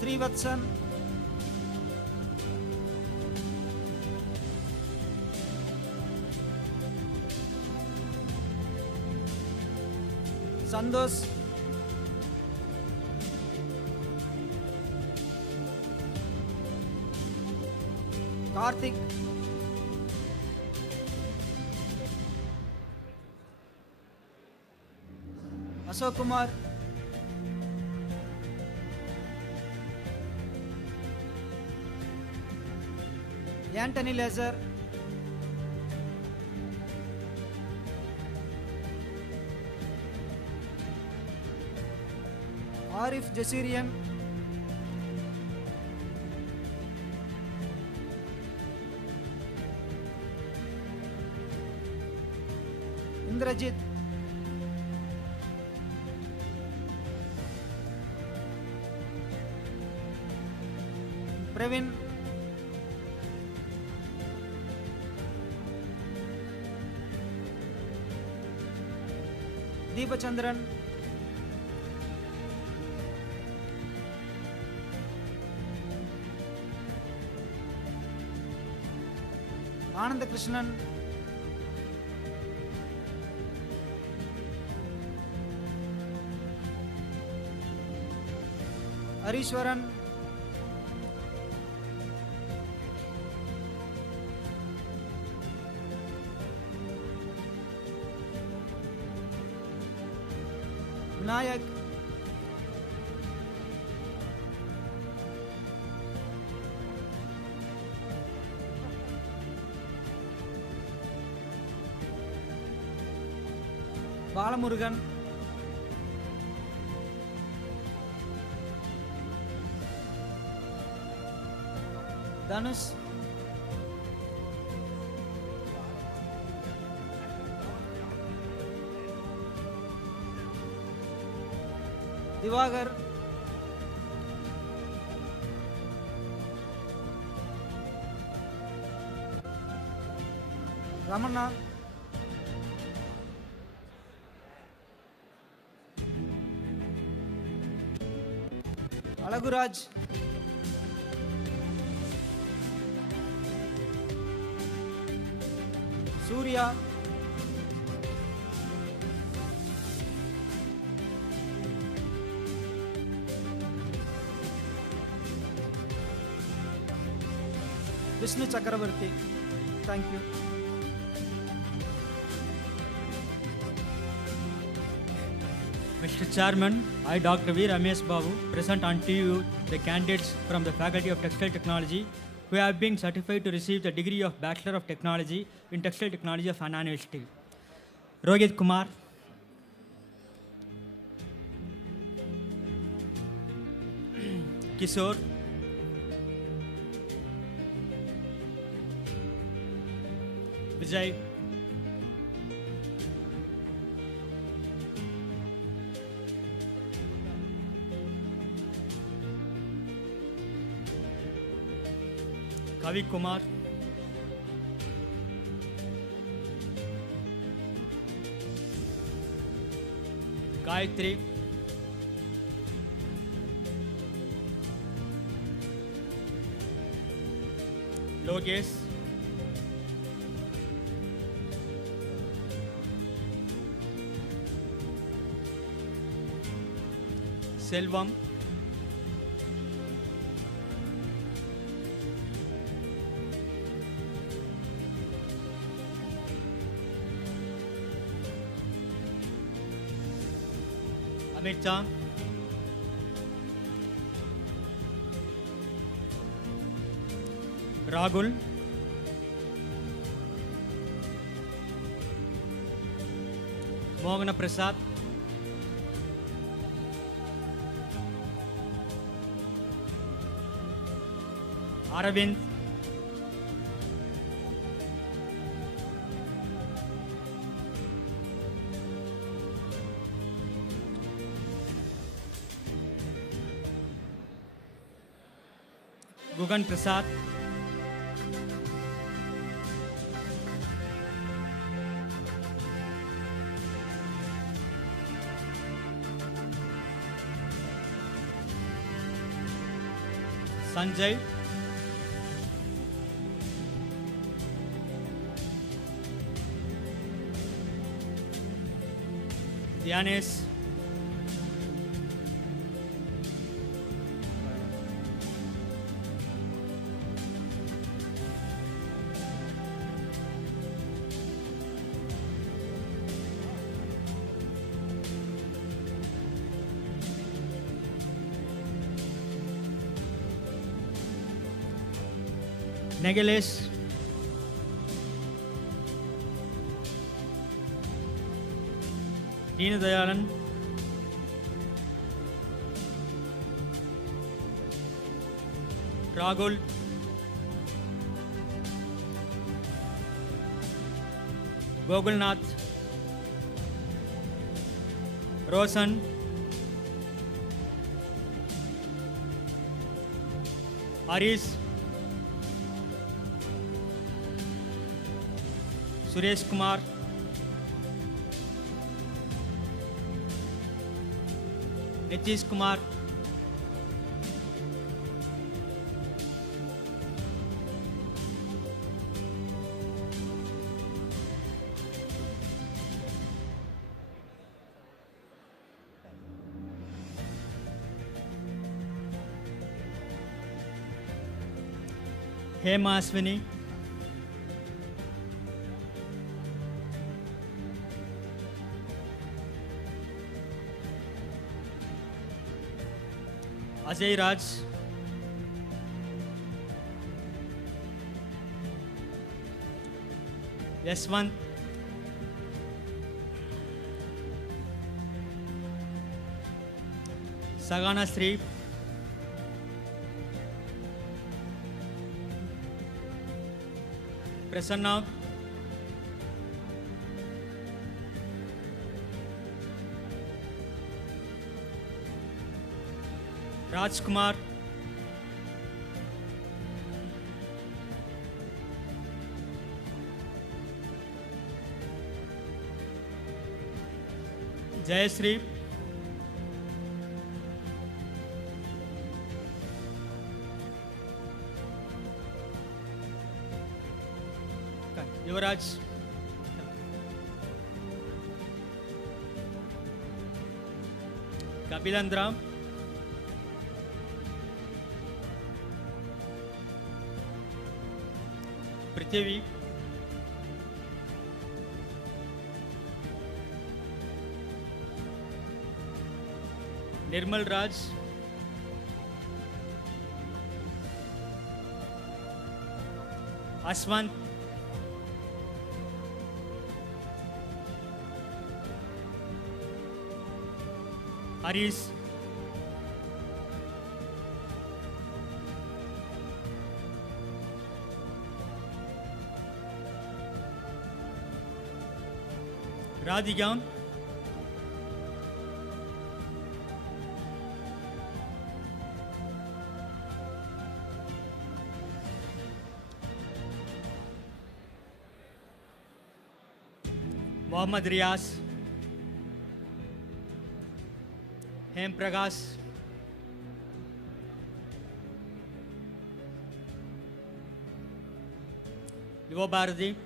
Srivatsan, Sandos, Karthik, Ashok Kumar, Anthony Lazar, Arif Jasirian, Indrajit, Pravin, Deepachandran, Ananda Krishnan, Arishwaran, Vinayak, Balamurugan, Dhanush, Divagar, Ramana, Alaguraj, Surya, Vishnu Chakravarti. Thank you. Mr. Chairman, I, Dr. V. Ramesh Babu, present unto you the candidates from the Faculty of Textile Technology who have been certified to receive the degree of Bachelor of Technology in Textile Technology of Anna University. Rohit Kumar, Kishore, Vijay, Kavi Kumar, Gayatri, Logesh, Selvam, Amit Chan, Rahul, Mohana Prasad, Aravind, Gugan Prasad, Sanjay, Dhyanesh, Negalesh, Dina Dayalan, Rahul, Gogulnath, Roshan, Harish, Suresh Kumar, Nitish Kumar, Hema Aswini, Ajay Raj, Yashwant, Sagana Sri, Prasanna, Rajkumar, Jayashree, Yuvraj, Kapilandra, Prithvi, Nirmal Raj, Aswant, Harish, Radhika, Mohammad Riaz, Hem Prakash, Yuva Bharati,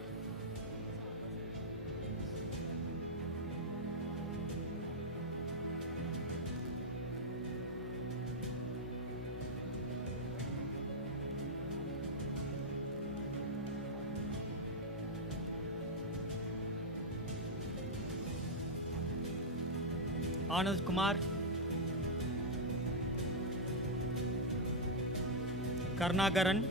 Anand Kumar, Karnagaran,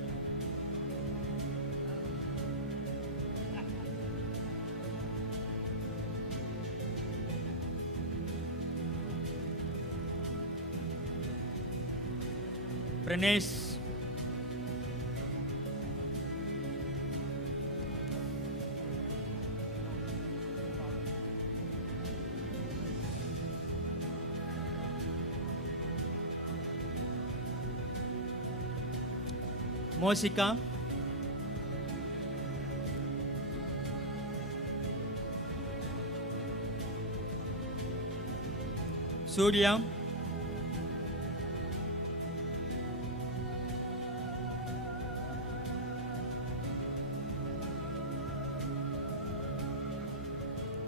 Pranesh, Mosika, Surya,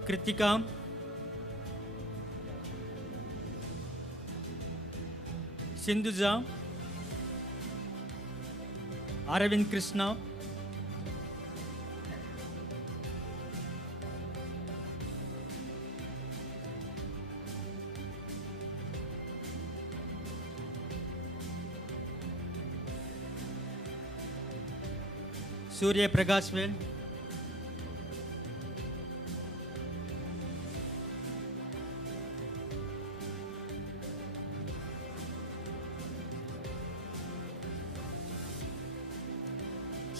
Kritika, Sindhuja, Aravind Krishna, Surya Prakashvel,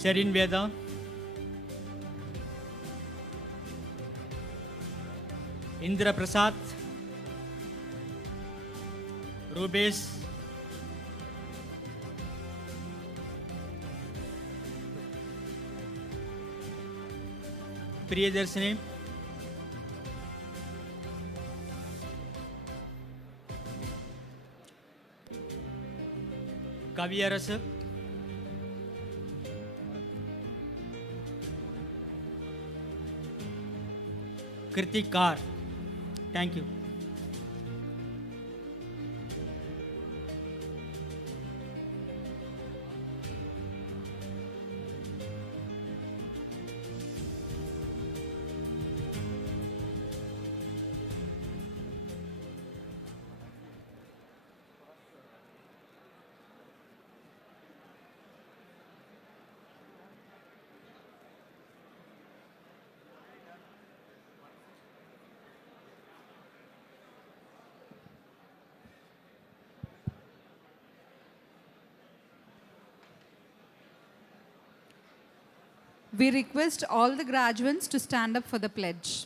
Sherin Veda, Indra Prasad, Rubesh, Priyadarshini, Kavya Rasak, Kritik Kar. Thank you. We request all the graduates to stand up for the pledge.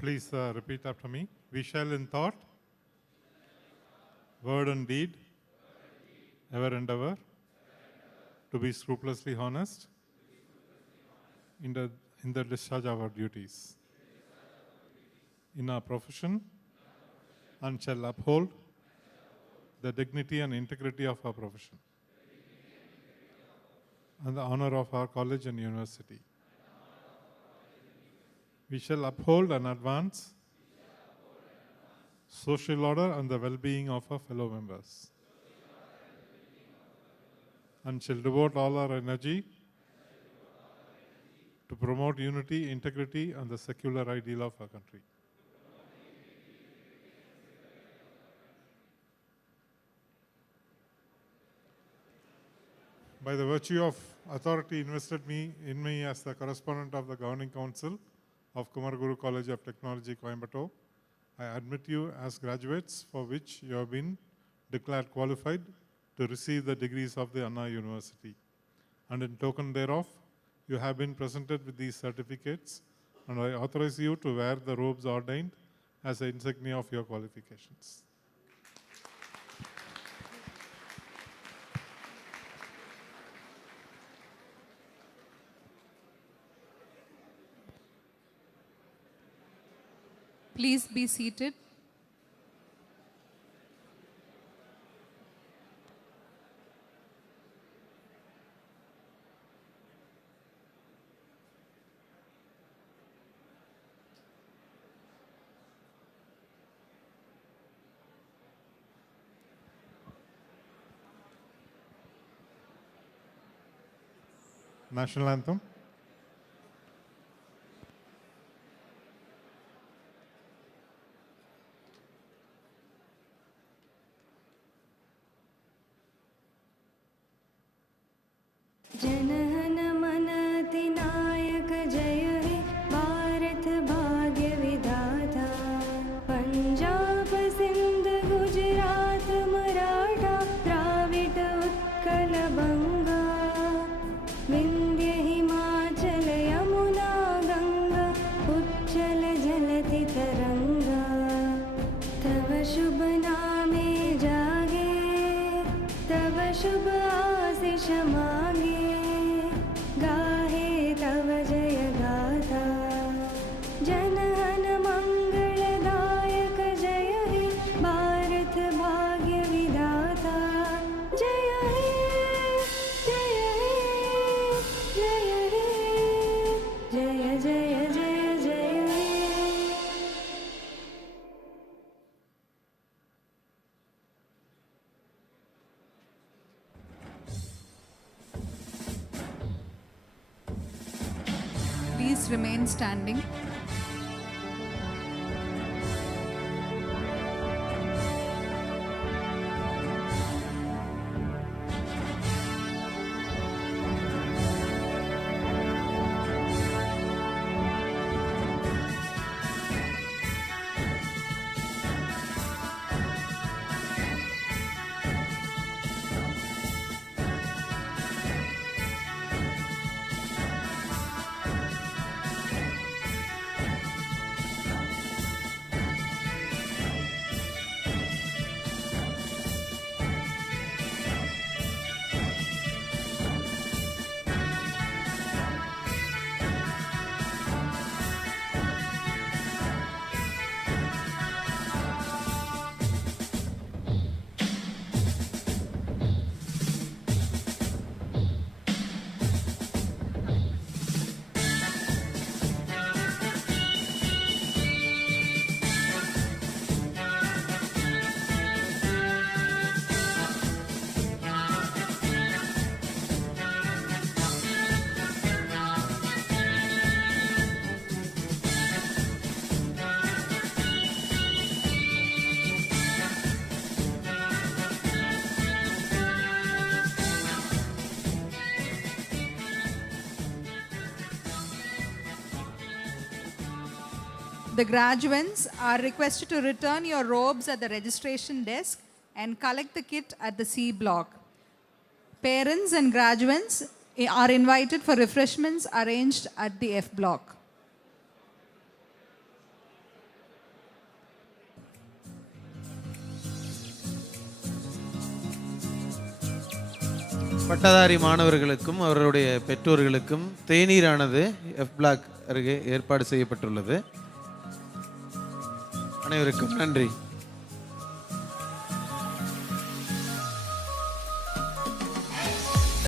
Please repeat after me. We shall in thought, word and deed, ever endeavor to be scrupulously honest in the discharge of our duties in our profession, and shall uphold the dignity and integrity of our profession and the honor of our college and university. We shall uphold and advance social order and the well-being of our fellow members, and shall devote all our energy to promote unity, integrity, and the secular ideal of our country. By the virtue of authority invested in me as the correspondent of the Governing Council of Kumaraguru College of Technology, Coimbatore, I admit you as graduates for which you have been declared qualified to receive the degrees of the Anna University. And in token thereof, you have been presented with these certificates, and I authorize you to wear the robes ordained as the insignia of your qualifications. Please be seated. National Anthem. जनहन मन अधिनायक जय हे भारत भाग्य विधाता पंजाब सिंध गुजरात मराठा द्राविड उत्कल बंगा विंध्य हिमाचल यमुना गंगा उच्चल जलति तरंगा तव शुभ नामे जागे तव शुभ आशीष मांगे गाहे तव जय गाथा जनहन मंगलदायक जय हे भारत भाग्य विधाता जय हे जय हे जय हे जय जय जय जय हे Please remain standing. The graduates are requested to return your robes at the registration desk and collect the kit at the C block. Parents and graduates are invited for refreshments arranged at the F block. பட்டதாரி மாணவர்களுக்கும் அவர்களுடைய பெற்றோர்களுக்கும் தேநீரானது F block அருகே ஏற்பாடு செய்யப்பட்டுள்ளது. அனைவருக்கும் நன்றி.